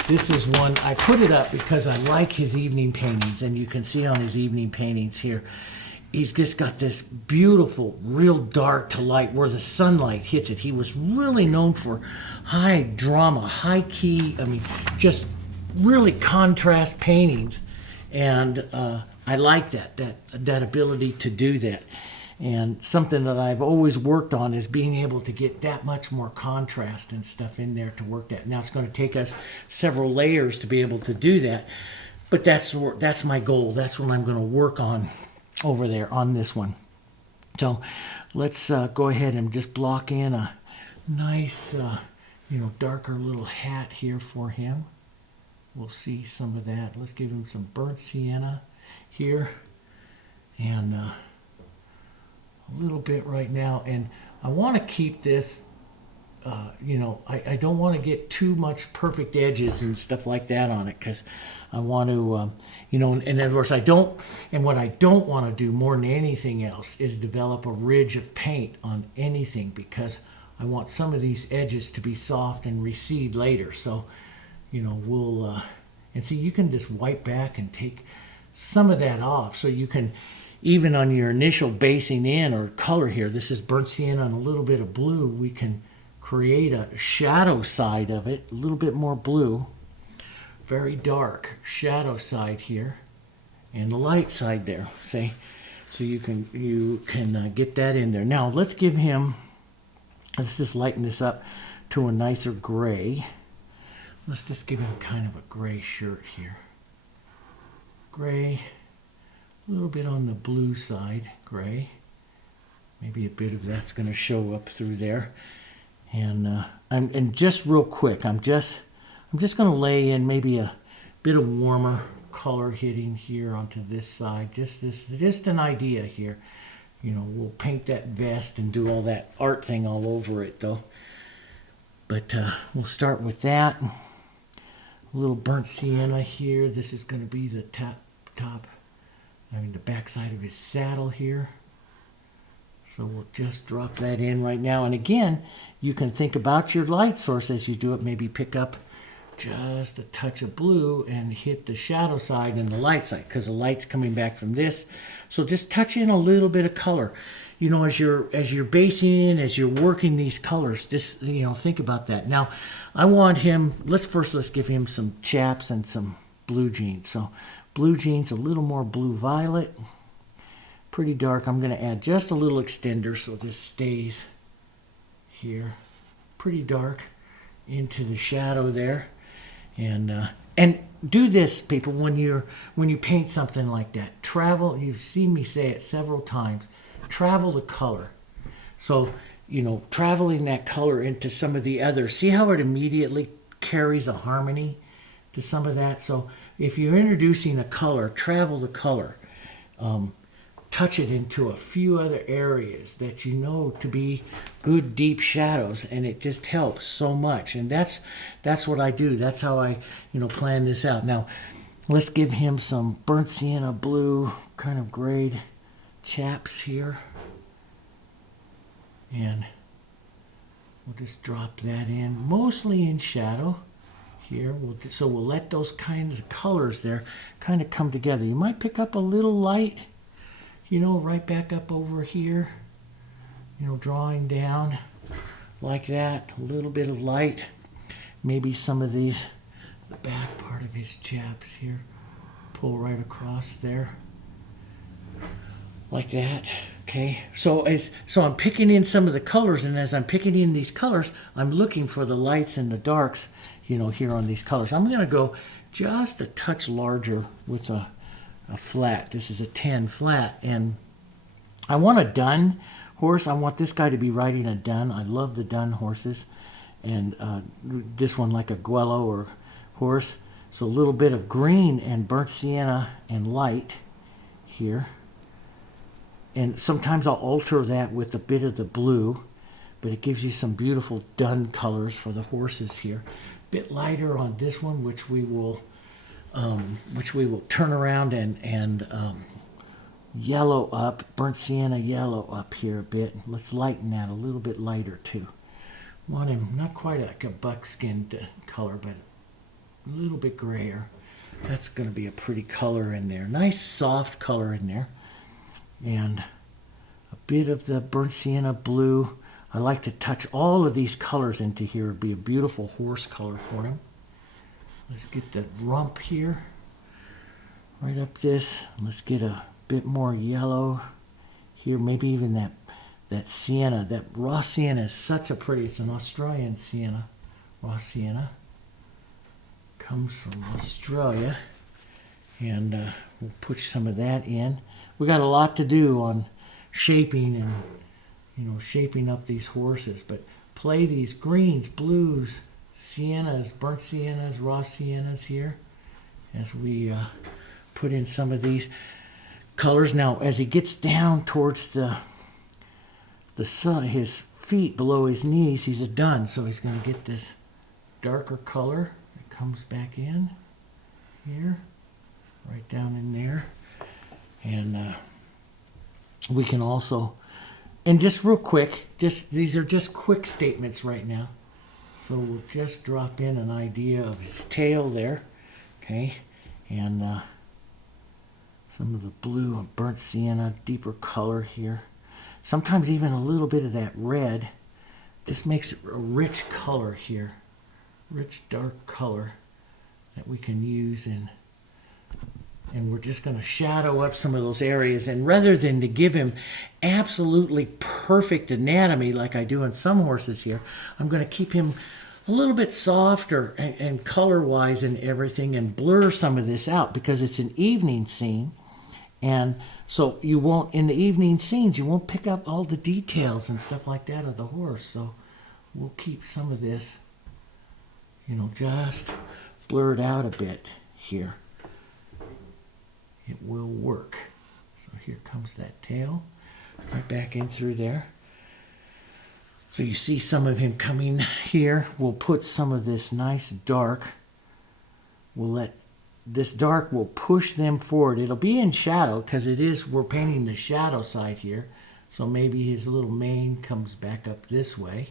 this is one, I put it up because I like his evening paintings, and you can see on his evening paintings here, he's just got this beautiful, real dark to light where the sunlight hits it. He was really known for high drama, high key, I mean, just really contrast paintings. And I like that ability to do that. And something that I've always worked on is being able to get that much more contrast and stuff in there to work that. Now it's going to take us several layers to be able to do that. But that's my goal. That's what I'm going to work on over there on this one. So let's go ahead and just block in a nice, you know, darker little hat here for him. We'll see some of that. Let's give him some burnt sienna here, and a little bit right now. And I want to keep this, you know, I don't want to get too much perfect edges and stuff like that on it, because I want to, you know, and of course I don't, and what I don't want to do more than anything else is develop a ridge of paint on anything, because I want some of these edges to be soft and recede later. So, you know, we'll, and see, you can just wipe back and take some of that off. So you can, even on your initial basing in or color here, this is burnt sienna and a little bit of blue, we can create a shadow side of it, a little bit more blue, very dark shadow side here, and the light side there, see? So you can get that in there. Now let's give him, let's just lighten this up to a nicer gray. Let's just give him kind of a gray shirt here. Gray, a little bit on the blue side, gray. Maybe a bit of that's going to show up through there. And just real quick, I'm just going to lay in maybe a bit of warmer color hitting here onto this side. Just an idea here. You know, we'll paint that vest and do all that art thing all over it though. But we'll start with that. A little burnt sienna here. This is going to be the the back side of his saddle here. So we'll just drop that in right now. And again, you can think about your light source as you do it. Maybe pick up just a touch of blue and hit the shadow side and the light side, because the light's coming back from this. So just touch in a little bit of color. You know, as you're basing in, as you're working these colors, just, you know, think about that. Now, I want him, let's give him some chaps and some blue jeans. So blue jeans, a little more blue violet, pretty dark. I'm going to add just a little extender so this stays here, pretty dark into the shadow there. And do this, people, when you paint something like that. Travel, you've seen me say it several times, travel the color. So, you know, traveling that color into some of the others. See how it immediately carries a harmony to some of that? So if you're introducing a color, travel the color. Touch it into a few other areas that you know to be good deep shadows, and it just helps so much. And that's what I do. That's how I, you know, plan this out. Now, let's give him some burnt sienna blue kind of grade chaps here, and we'll just drop that in, mostly in shadow here. So we'll let those kinds of colors there kind of come together. You might pick up a little light, you know, right back up over here, you know, drawing down like that, a little bit of light. Maybe some of these, the back part of his chaps here, pull right across there, like that. Okay, so I'm picking in some of the colors, and as I'm picking in these colors, I'm looking for the lights and the darks, you know, here on these colors. I'm going to go just a touch larger with a flat. This is a 10 flat, and I want a dun horse. I want this guy to be riding a dun. I love the dun horses, and this one like a Guello or horse. So a little bit of green and burnt sienna and light here, and sometimes I'll alter that with a bit of the blue, but it gives you some beautiful dun colors for the horses here. A bit lighter on this one, which we will turn around and yellow up, burnt sienna yellow up here a bit. Let's lighten that a little bit lighter too. Want him not quite like a buckskin color, but a little bit grayer. That's going to be a pretty color in there. Nice soft color in there. And a bit of the burnt sienna blue. I like to touch all of these colors into here. It'd be a beautiful horse color for him. Let's get the rump here, right up this. Let's get a bit more yellow here, maybe even that sienna. That raw sienna is such a pretty, it's an Australian sienna. Raw sienna comes from Australia, and we'll push some of that in. We got a lot to do on shaping and, you know, shaping up these horses, but play these greens, blues, siennas, burnt siennas, raw siennas here as we put in some of these colors. Now, as he gets down towards the sun, his feet below his knees, he's done. So he's going to get this darker color that comes back in here, right down in there. And we can also, and just real quick, these are just quick statements right now. So we'll just drop in an idea of his tail there, okay, and some of the blue and burnt sienna, deeper color here. Sometimes even a little bit of that red just makes it a rich color here, rich dark color that we can use in. And we're just going to shadow up some of those areas. And rather than to give him absolutely perfect anatomy like I do in some horses here, I'm going to keep him a little bit softer and color-wise and everything, and blur some of this out because it's an evening scene. And so you won't, in the evening scenes, you won't pick up all the details and stuff like that of the horse. So we'll keep some of this, you know, just blurred out a bit here. here comes that tail. Right back in through there. So you see some of him coming here. We'll put some of this nice dark. We'll let this dark will push them forward. It'll be in shadow because we're painting the shadow side here. So maybe his little mane comes back up this way.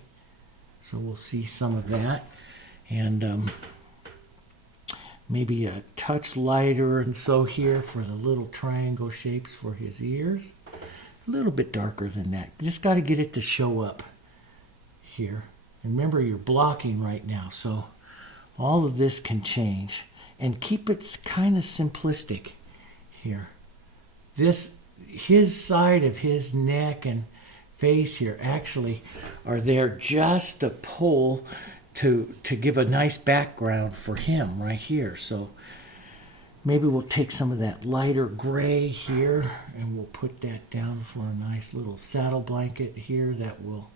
So we'll see some of that. And maybe a touch lighter and so here for the little triangle shapes for his ears. A little bit darker than that. Just got to get it to show up here. And remember, you're blocking right now. So all of this can change. And keep it kind of simplistic here. His side of his neck and face here actually are there just to pull to give a nice background for him right here. So maybe we'll take some of that lighter gray here and we'll put that down for a nice little saddle blanket here that will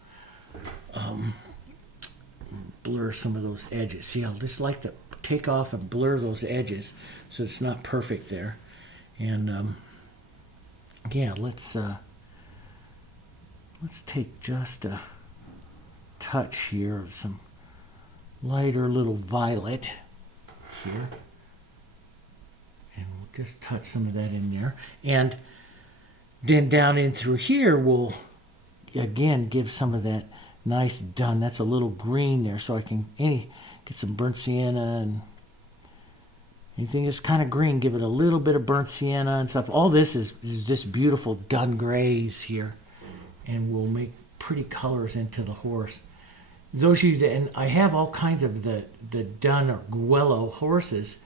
blur some of those edges. See, I'll just like to take off and blur those edges so it's not perfect there. And yeah, let's take just a touch here of some lighter little violet here, and we'll just touch some of that in there. And then down in through here we'll again give some of that nice dun. That's a little green there, so I can get some burnt sienna and anything that's kind of green, give it a little bit of burnt sienna and stuff. All this is just beautiful dun grays here, and we'll make pretty colors into the horse. Those of you that, and I have all kinds of the dun or guello horses,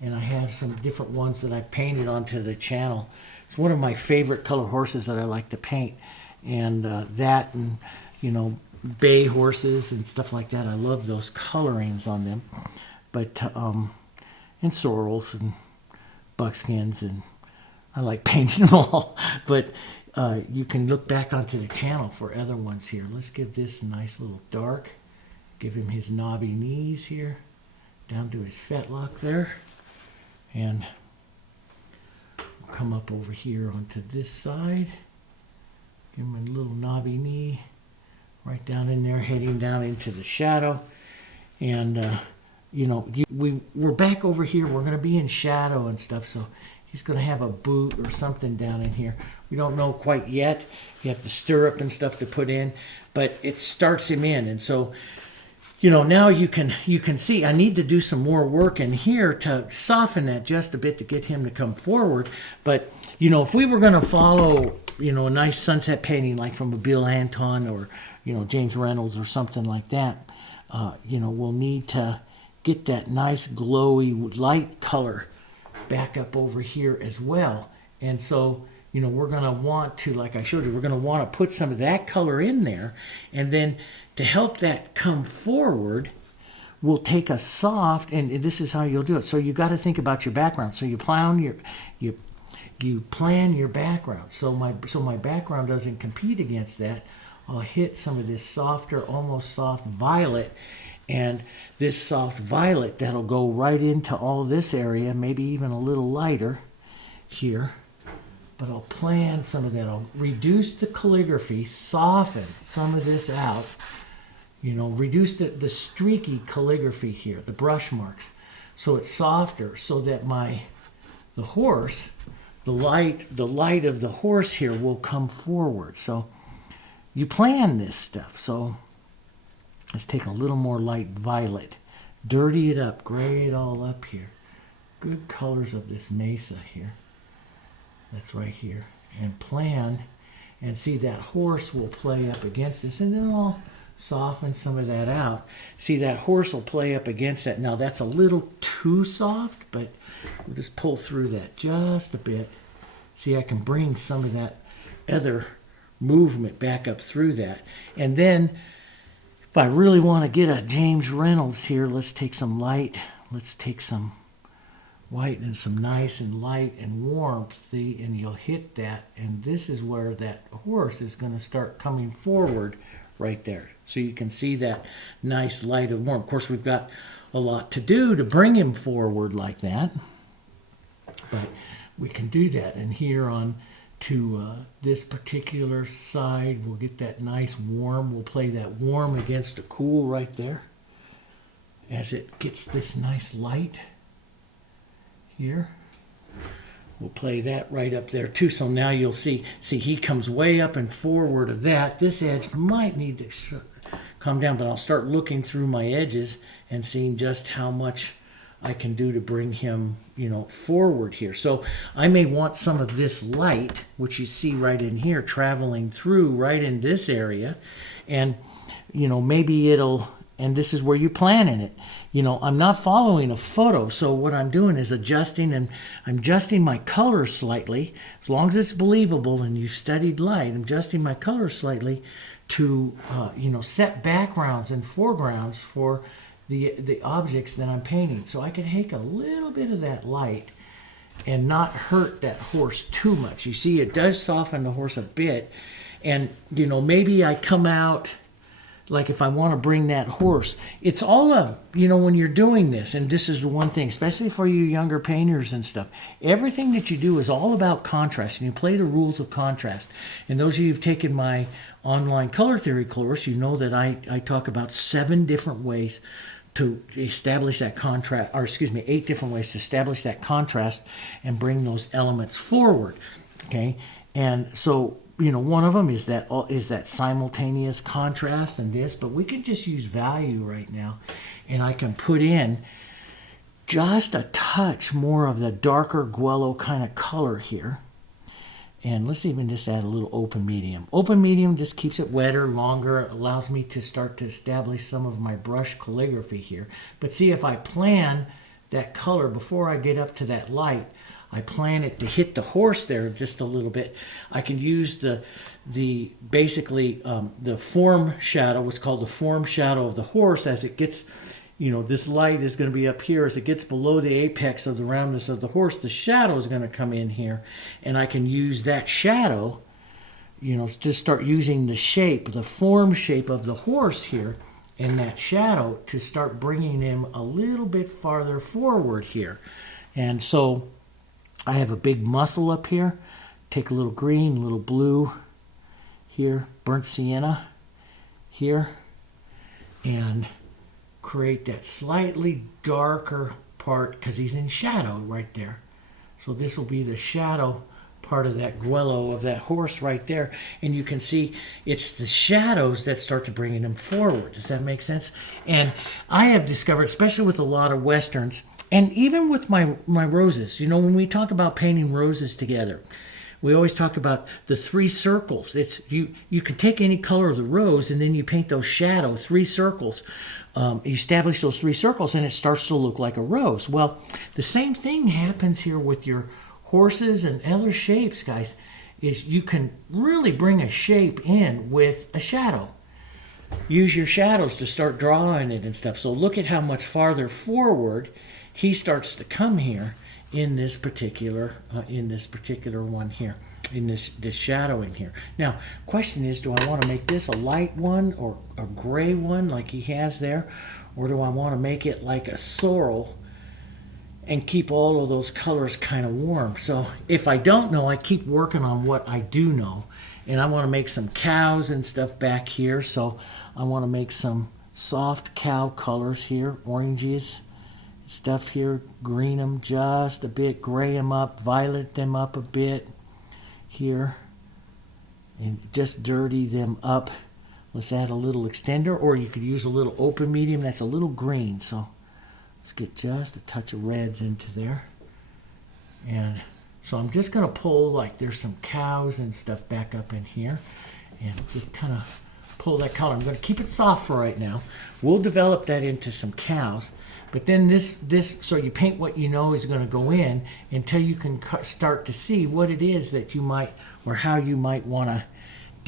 and I have some different ones that I painted onto the channel. It's one of my favorite color horses that I like to paint, and that and bay horses and stuff like that. I love those colorings on them, but and sorrels and buckskins, and I like painting them all. But you can look back onto the channel for other ones here. Let's give this a nice little dark. Give him his knobby knees here, down to his fetlock there, and we'll come up over here onto this side. Give him a little knobby knee. Right down in there, heading down into the shadow. And, we're back over here. We're going to be in shadow and stuff, so he's going to have a boot or something down in here. We don't know quite yet. You have the stirrup and stuff to put in, but it starts him in. And so, now you can see I need to do some more work in here to soften that just a bit to get him to come forward. But, if we were going to follow, a nice sunset painting like from a Bill Anton or, James Reynolds or something like that, we'll need to get that nice glowy light color back up over here as well. And so, we're going to want to, like I showed you, we're going to want to put some of that color in there. And then to help that come forward, we'll take a soft, and this is how you'll do it. So you got to think about your background. So you plan your background. So my background doesn't compete against that. I'll hit some of this softer, almost soft violet, and this soft violet that'll go right into all this area, maybe even a little lighter here. But I'll plan some of that. I'll reduce the calligraphy, soften some of this out, reduce the streaky calligraphy here, the brush marks, so it's softer, so that the horse, the light of the horse here will come forward. So you plan this stuff. So let's take a little more light violet, dirty it up, gray it all up here. Good colors of this Mesa here. That's right here. And plan, and see that horse will play up against this, and then I'll soften some of that out. See, that horse will play up against that. Now that's a little too soft, but we'll just pull through that just a bit. See, I can bring some of that other movement back up through that. And then if I really want to get a James Reynolds here, let's take some light. Let's take some white and some nice and light and warmth, see, and you'll hit that, and this is where that horse is going to start coming forward right there. So you can see that nice light and warmth. Of course, we've got a lot to do to bring him forward like that, but we can do that. And here on to this particular side. We'll get that nice warm. We'll play that warm against the cool right there as it gets this nice light here. We'll play that right up there too. So now you'll see he comes way up and forward of that. This edge might need to come down, but I'll start looking through my edges and seeing just how much I can do to bring him, you know, forward here. So I may want some of this light, which you see right in here, traveling through right in this area. And, you know, maybe it'll, and this is where you plan in it. You know, I'm not following a photo, so what I'm doing is adjusting, and I'm adjusting my color slightly. As long as it's believable and you've studied light, I'm adjusting my color slightly to, you know, set backgrounds and foregrounds for the objects that I'm painting. So I can take a little bit of that light and not hurt that horse too much. You see, it does soften the horse a bit. And, you know, maybe I come out, like if I want to bring that horse, it's all a, you know, when you're doing this, and this is the one thing, especially for you younger painters and stuff, everything that you do is all about contrast, and you play the rules of contrast. And those of you who've taken my online color theory course, you know that I talk about 7 different ways to establish that contrast, or excuse me, 8 different ways to establish that contrast and bring those elements forward, okay? And so, you know, one of them is that simultaneous contrast and this, but we can just use value right now, and I can put in just a touch more of the darker guello kind of color here. And let's even just add a little open medium. Open medium just keeps it wetter, longer, allows me to start to establish some of my brush calligraphy here. But see, if I plan that color before I get up to that light, I plan it to hit the horse there just a little bit. I can use the form shadow, what's called the form shadow of the horse, as it gets, you know, this light is going to be up here. As it gets below the apex of the roundness of the horse, the shadow is going to come in here, and I can use that shadow, you know, just start using the shape, the form shape of the horse here, and that shadow to start bringing him a little bit farther forward here. And so I have a big muscle up here. Take a little green, a little blue here, burnt sienna here, and create that slightly darker part because he's in shadow right there. So this will be the shadow part of that guello of that horse right there. And you can see it's the shadows that start to bring him forward. Does that make sense? And I have discovered, especially with a lot of Westerns, and even with my roses, you know, when we talk about painting roses together, we always talk about the 3 circles. It's you can take any color of the rose and then you paint those shadow 3 circles. You establish those 3 circles and it starts to look like a rose. Well, the same thing happens here with your horses and other shapes, guys, is you can really bring a shape in with a shadow. Use your shadows to start drawing it and stuff. So look at how much farther forward he starts to come here in this particular one here, in this shadowing here. Now, question is, do I want to make this a light one or a gray one like he has there, or do I want to make it like a sorrel and keep all of those colors kind of warm? So if I don't know, I keep working on what I do know, and I want to make some cows and stuff back here. So I want to make some soft cow colors here, oranges, stuff here, green them just a bit, gray them up, violet them up a bit here, and just dirty them up. Let's add a little extender, or you could use a little open medium that's a little green. So let's get just a touch of reds into there. And so I'm just going to pull, like there's some cows and stuff back up in here, and just kind of pull that color. I'm going to keep it soft for right now. We'll develop that into some cows. But then this, so you paint what you know is going to go in until you can start to see what it is that you might, or how you might want to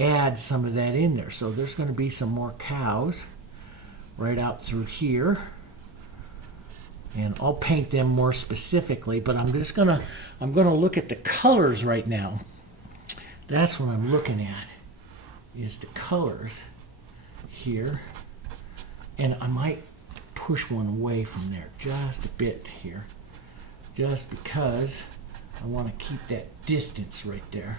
add some of that in there. So there's going to be some more cows right out through here. And I'll paint them more specifically, but I'm going to look at the colors right now. That's what I'm looking at, is the colors here. And I might push one away from there just a bit here, just because I want to keep that distance right there.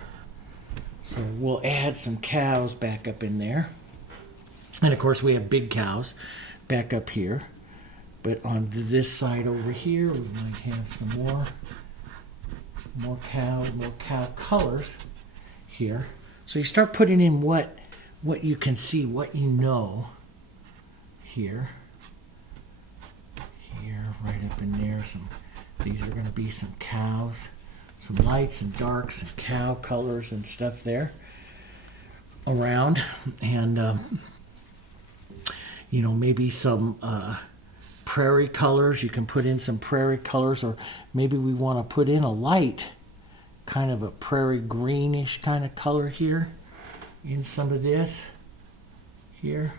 So we'll add some cows back up in there. And of course we have big cows back up here. But on this side over here, we might have some more cow colors here. So you start putting in what you can see, what you know here. Here, right up in there, these are going to be some cows, some lights and darks and cow colors and stuff there around. And, you know, maybe some prairie colors. You can put in some prairie colors, or maybe we want to put in a light, kind of a prairie greenish kind of color here in some of this here.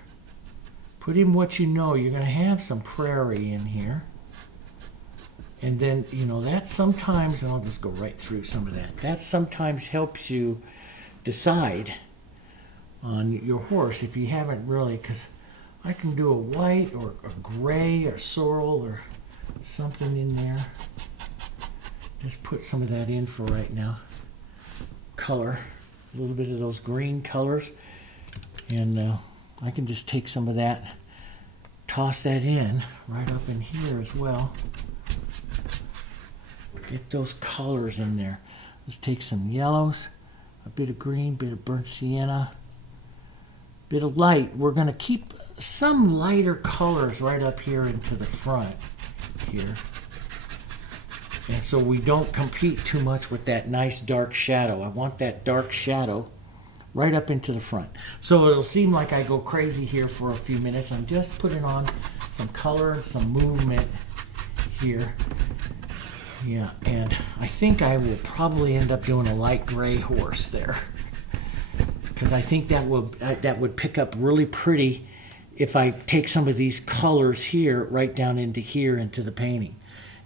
Put in what you know. You're going to have some prairie in here. And then, you know, that sometimes, and I'll just go right through some of that, that sometimes helps you decide on your horse if you haven't really, because I can do a white or a gray or sorrel or something in there. Just put some of that in for right now. Color, a little bit of those green colors. And I can just take some of that, toss that in right up in here as well. Get those colors in there. Let's take some yellows, a bit of green, bit of burnt sienna, bit of light. We're going to keep some lighter colors right up here into the front here. And so we don't compete too much with that nice dark shadow. I want that dark shadow right up into the front. So it'll seem like I go crazy here for a few minutes. I'm just putting on some color, some movement here. Yeah, and I think I will probably end up doing a light gray horse there, because I think that would pick up really pretty if I take some of these colors here right down into here into the painting.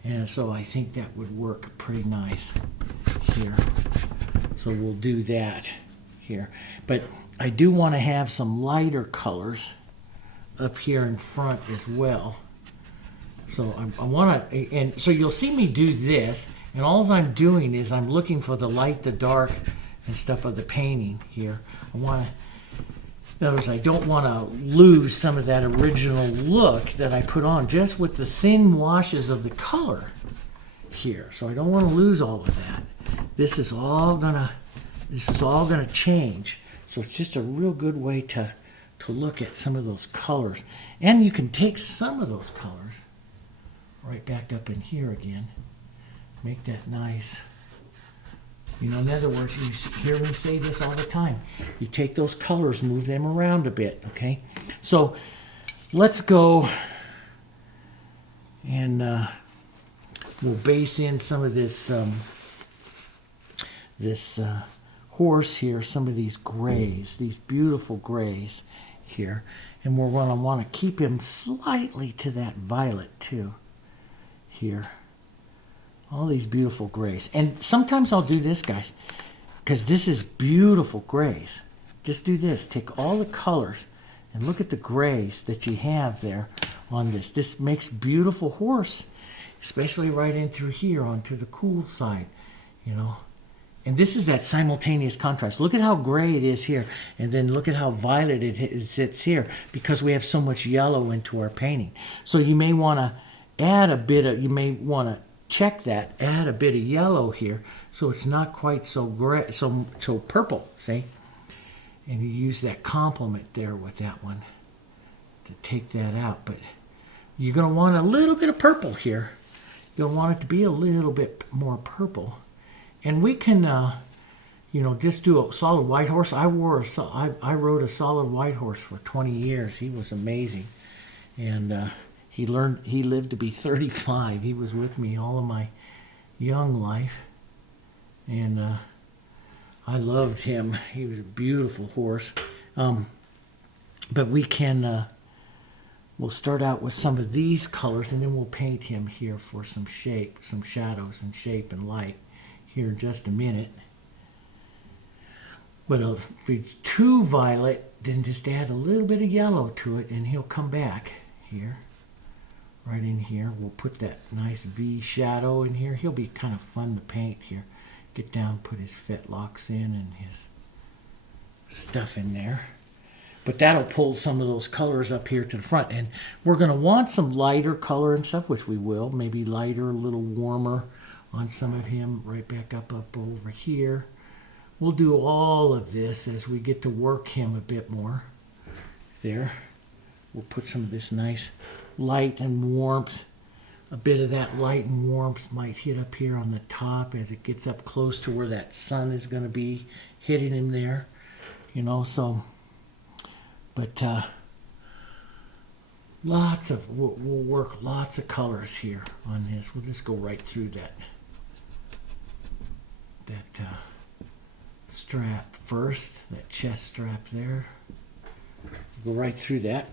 And so I think that would work pretty nice here. So we'll do that here. But I do want to have some lighter colors up here in front as well. So I want to, and so you'll see me do this, and all I'm doing is I'm looking for the light, the dark, and stuff of the painting here. I want to, in other words, I don't want to lose some of that original look that I put on just with the thin washes of the color here. So I don't want to lose all of that. This is all gonna change. So it's just a real good way to look at some of those colors. And you can take some of those colors right back up in here again. Make that nice. You know, in other words, you hear me say this all the time. You take those colors, move them around a bit, okay? So let's go and we'll base in some of this horse here, some of these grays, these beautiful grays here. And we're going to want to keep him slightly to that violet too here. All these beautiful grays. And sometimes I'll do this, guys, because this is beautiful grays. Just do this. Take all the colors and look at the grays that you have there on this. This makes beautiful horse, especially right in through here onto the cool side, you know. And this is that simultaneous contrast. Look at how gray it is here, and then look at how violet it sits here, because we have so much yellow into our painting. So you may want to add a bit of, you may want to check that, add a bit of yellow here so it's not quite so gray, so purple, see? And you use that complement there with that one to take that out. But you're going to want a little bit of purple here. You'll want it to be a little bit more purple. And we can, you know, just do a solid white horse. I rode a solid white horse for 20 years. He was amazing. And he lived to be 35. He was with me all of my young life. And I loved him. He was a beautiful horse. But we can, we'll start out with some of these colors, and then we'll paint him here for some shape, some shadows and shape and light here in just a minute. But if it's too violet, then just add a little bit of yellow to it, and he'll come back here. Right in here, we'll put that nice V shadow in here. He'll be kind of fun to paint here. Get down, put his fetlocks in and his stuff in there. But that'll pull some of those colors up here to the front. And we're going to want some lighter color and stuff, which we will. Maybe lighter, a little warmer on some of him. Right back up over here. We'll do all of this as we get to work him a bit more. There. We'll put some of this nice light and warmth. A bit of that light and warmth might hit up here on the top as it gets up close to where that sun is going to be hitting him there. You know, so... But we'll work lots of colors here on this. We'll just go right through that strap first, that chest strap there. Go right through that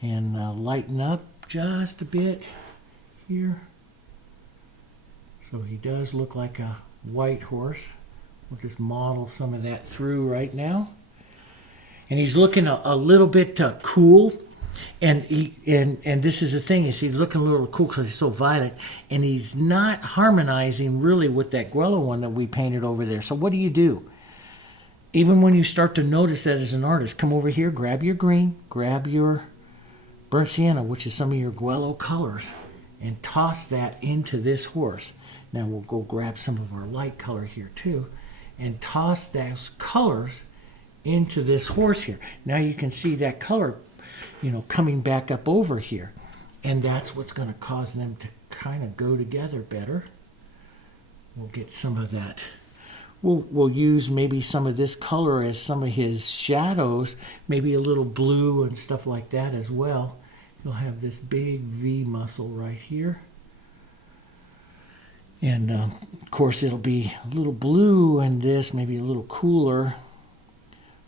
and lighten up just a bit here. So he does look like a white horse. We'll just model some of that through right now. And he's looking a little bit cool, and this is the thing, is he's looking a little cool because he's so violet, and he's not harmonizing really with that Guello one that we painted over there. So what do? Even when you start to notice that as an artist, come over here, grab your green, grab your burnt sienna, which is some of your Guello colors, and toss that into this horse. Now we'll go grab some of our light color here too, and toss those colors into this horse here. Now you can see that color, you know, coming back up over here. And that's what's going to cause them to kind of go together better. We'll get some of that. We'll use maybe some of this color as some of his shadows, maybe a little blue and stuff like that as well. You'll have this big V muscle right here. And of course it'll be a little blue and this, maybe a little cooler.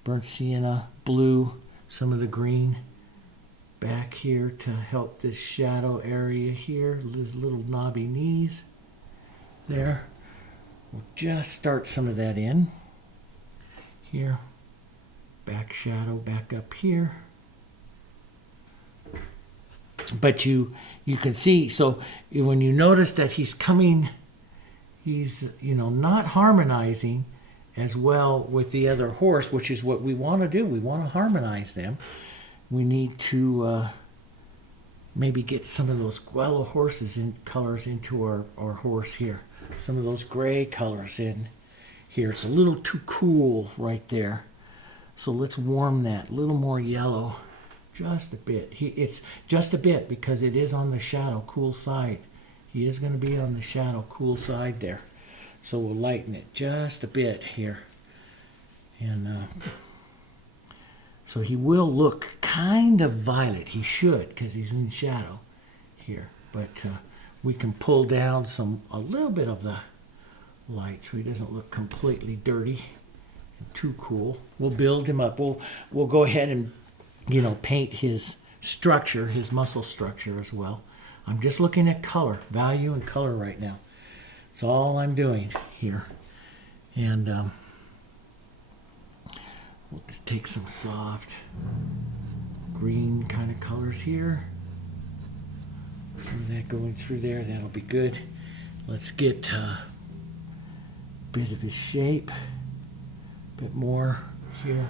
Burnt sienna, blue, some of the green back here to help this shadow area here, his little knobby knees there. We'll just start some of that in here. Back shadow back up here. But you can see, so when you notice that he's coming, he's, you know, not harmonizing as well with the other horse, which is what we want to do. We want to harmonize them. We need to maybe get some of those Guello horses in colors into our horse here. Some of those gray colors in here. It's a little too cool right there. So let's warm that. A little more yellow. Just a bit. It's just a bit because it is on the shadow cool side. He is going to be on the shadow cool side there. So we'll lighten it just a bit here. And so he will look kind of violet. He should, because he's in shadow here. But we can pull down a little bit of the light so he doesn't look completely dirty and too cool. We'll build him up. We'll go ahead and, you know, paint his structure, his muscle structure as well. I'm just looking at color, value and color right now. That's all I'm doing here. And we'll just take some soft green kind of colors here. Some of that going through there, that'll be good. Let's get a bit of his shape, a bit more here,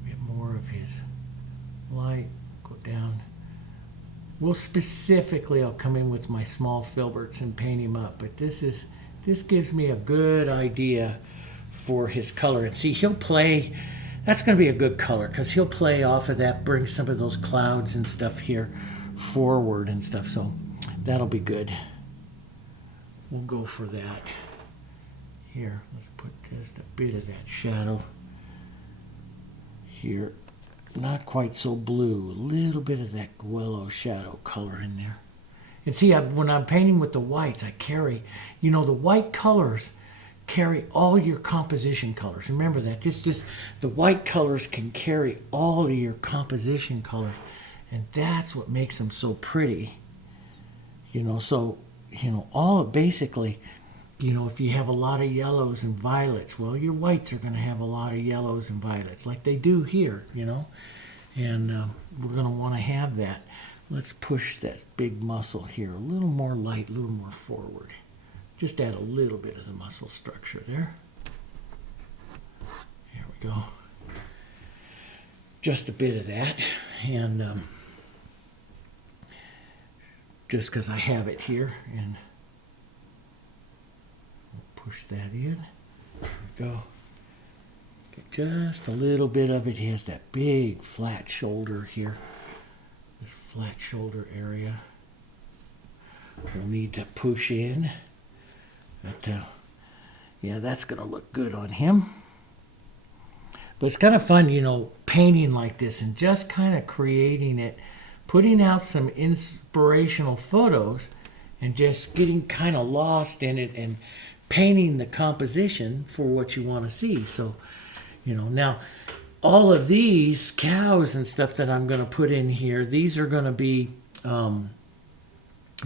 a bit more of his light, go down. Well, specifically, I'll come in with my small filberts and paint him up, but this gives me a good idea for his color. And see, he'll play, that's going to be a good color, because he'll play off of that, bring some of those clouds and stuff here forward and stuff, so that'll be good. We'll go for that. Here, let's put just a bit of that shadow here. Not quite so blue, a little bit of that Guello shadow color in there. And see, when I'm painting with the whites, I carry, you know, the white colors carry all your composition colors. Remember that. Just the white colors can carry all of your composition colors, and that's what makes them so pretty. You know, so, you know, all basically, you know, if you have a lot of yellows and violets, well, your whites are going to have a lot of yellows and violets, like they do here, you know. And we're going to want to have that. Let's push that big muscle here a little more light, a little more forward. Just add a little bit of the muscle structure there. There we we go. Just a bit of that, and just because I have it here, and we'll push that in. There we go. Get just a little bit of it. He has that big flat shoulder here, this flat shoulder area. We'll need to push in, but yeah, that's going to look good on him. But it's kind of fun, you know, painting like this and just kind of creating it, putting out some inspirational photos and just getting kind of lost in it and painting the composition for what you want to see. So, you know, now all of these cows and stuff that I'm going to put in here, these are going to be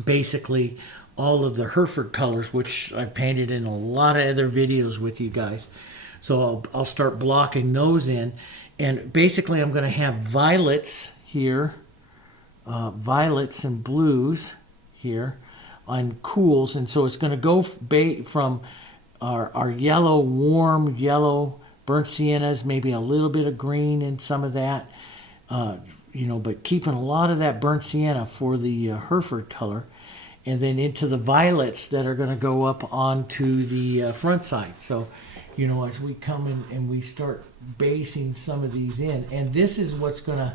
basically all of the Hereford colors, which I've painted in a lot of other videos with you guys. So I'll start blocking those in. And basically I'm going to have violets here, violets and blues here on cools. And so it's going to go from our yellow, warm yellow, burnt siennas, maybe a little bit of green in some of that, you know, but keeping a lot of that burnt sienna for the Hereford color. And then into the violets that are going to go up onto the front side. So, you know, as we come in and we start basing some of these in, and this is what's going to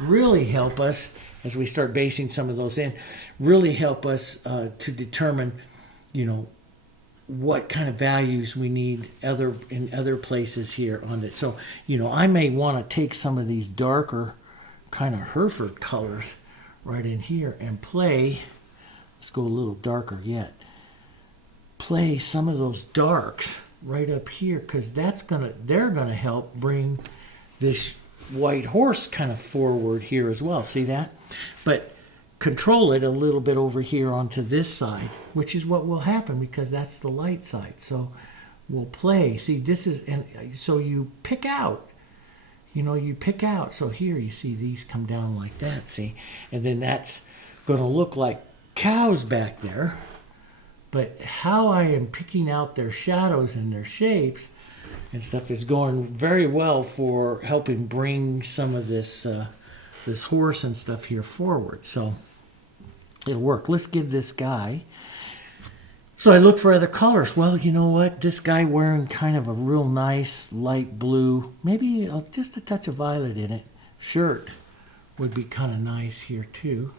really help us as we start basing some of those in, really help us to determine, you know, what kind of values we need in other places here on it. So, you know, I may want to take some of these darker kind of Hereford colors right in here and play. Let's go a little darker yet. Play some of those darks right up here, because they're gonna help bring this white horse kind of forward here as well. See that? But control it a little bit over here onto this side, which is what will happen because that's the light side. So we'll play. See, this is, and so you pick out. You know, you pick out. So here you see these come down like that. See, and then that's going to look like cows back there. But how I am picking out their shadows and their shapes and stuff is going very well for helping bring some of this this horse and stuff here forward. So it'll work. Let's give this guy. So I look for other colors. Well, you know what? This guy wearing kind of a real nice light blue, maybe just a touch of violet in it, shirt would be kind of nice here too.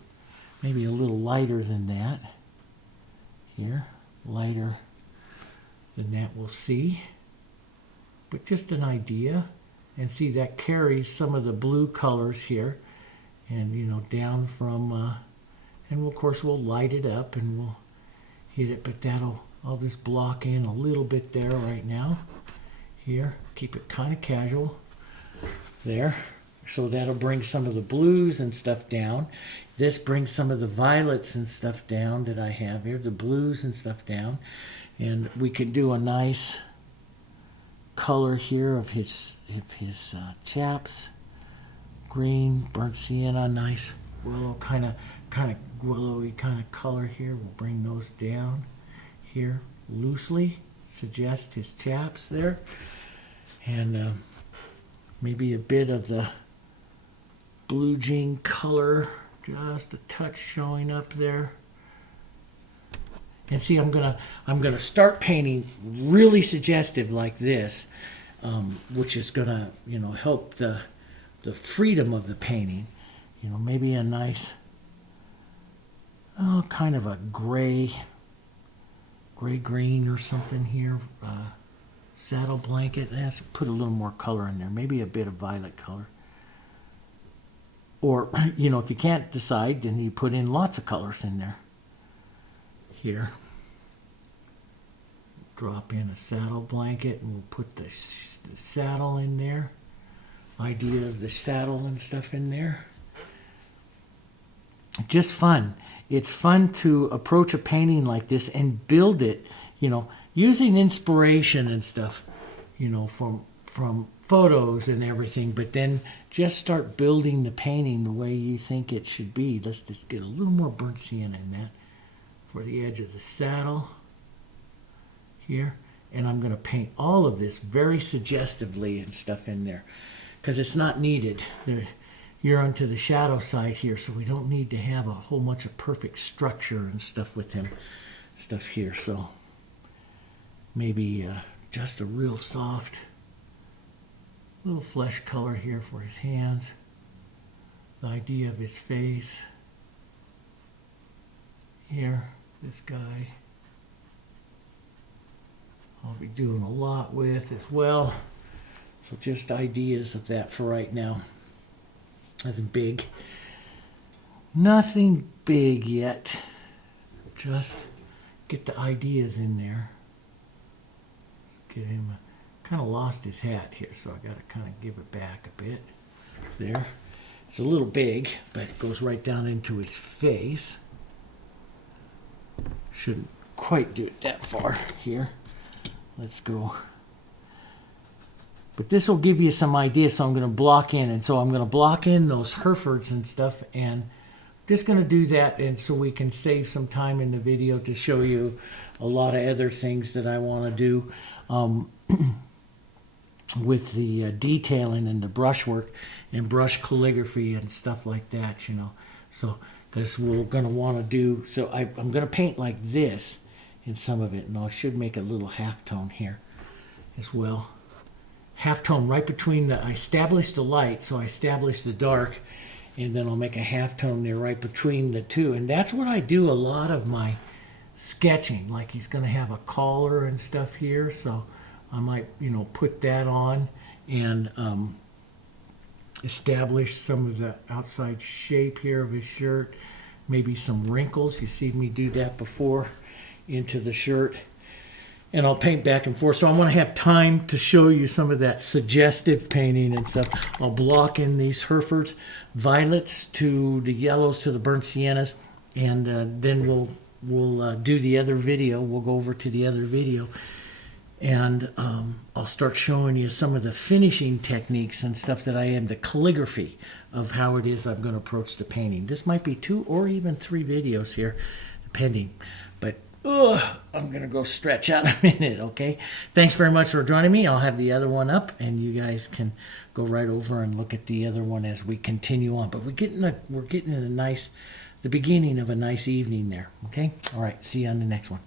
Maybe a little lighter than that. Here, lighter than that we'll see. But just an idea. And see, that carries some of the blue colors here. And, you know, down from, and of course we'll light it up and we'll hit it. But I'll just block in a little bit there right now. Here, keep it kind of casual. There. So that'll bring some of the blues and stuff down. This brings some of the violets and stuff down that I have here, the blues and stuff down. And we can do a nice color here of his chaps. Green, burnt sienna, nice willow, kind of willowy kind of color here. We'll bring those down here loosely. Suggest his chaps there. And maybe a bit of the blue jean color, just a touch showing up there. And see, I'm gonna start painting really suggestive like this, which is gonna, you know, help the freedom of the painting. You know, maybe a nice, kind of a gray green or something here. Saddle blanket. Let's put a little more color in there. Maybe a bit of violet color. Or, you know, if you can't decide, then you put in lots of colors in there. Here. Drop in a saddle blanket and we'll put the saddle in there. Idea of the saddle and stuff in there. Just fun. It's fun to approach a painting like this and build it, you know, using inspiration and stuff, you know, from photos and everything, but then just start building the painting the way you think it should be. Let's just get a little more burnt sienna in that for the edge of the saddle here. and I'm going to paint all of this very suggestively and stuff in there because it's not needed. You're onto the shadow side here, so we don't need to have a whole bunch of perfect structure and stuff with him, stuff here. So maybe just a real soft little flesh color here for his hands, the idea of his face here, this guy I'll be doing a lot with as well. So just ideas of that for right now. Nothing big yet. Just get the ideas in there. Get him, kind of lost his hat here, so I got to kind of give it back a bit. There. It's a little big, but it goes right down into his face. Shouldn't quite do it that far here. Let's go. But this will give you some ideas, so I'm going to block in. And so I'm going to block in those Herefords and stuff, and just going to do that, and so we can save some time in the video to show you a lot of other things that I want to do with the detailing and the brushwork and brush calligraphy and stuff like that, you know. So, because we're going to want to do, so I'm going to paint like this in some of it, and I should make a little halftone here as well. Halftone right between I established the light, so I established the dark, and then I'll make a halftone there right between the two. And that's what I do a lot of my sketching. Like he's going to have a collar and stuff here, so I might, you know, put that on and establish some of the outside shape here of his shirt. Maybe some wrinkles. You see me do that before into the shirt. And I'll paint back and forth. So I want to have time to show you some of that suggestive painting and stuff. I'll block in these Herefords, violets to the yellows to the burnt siennas, and then we'll do the other video. We'll go over to the other video, and I'll start showing you some of the finishing techniques and stuff that I am, the calligraphy of how it is I'm going to approach the painting. This might be 2 or even 3 videos here, depending. But I'm going to go stretch out a minute, okay? Thanks very much for joining me. I'll have the other one up, and you guys can go right over and look at the other one as we continue on. But we're getting the beginning of a nice evening there, okay? All right, see you on the next one.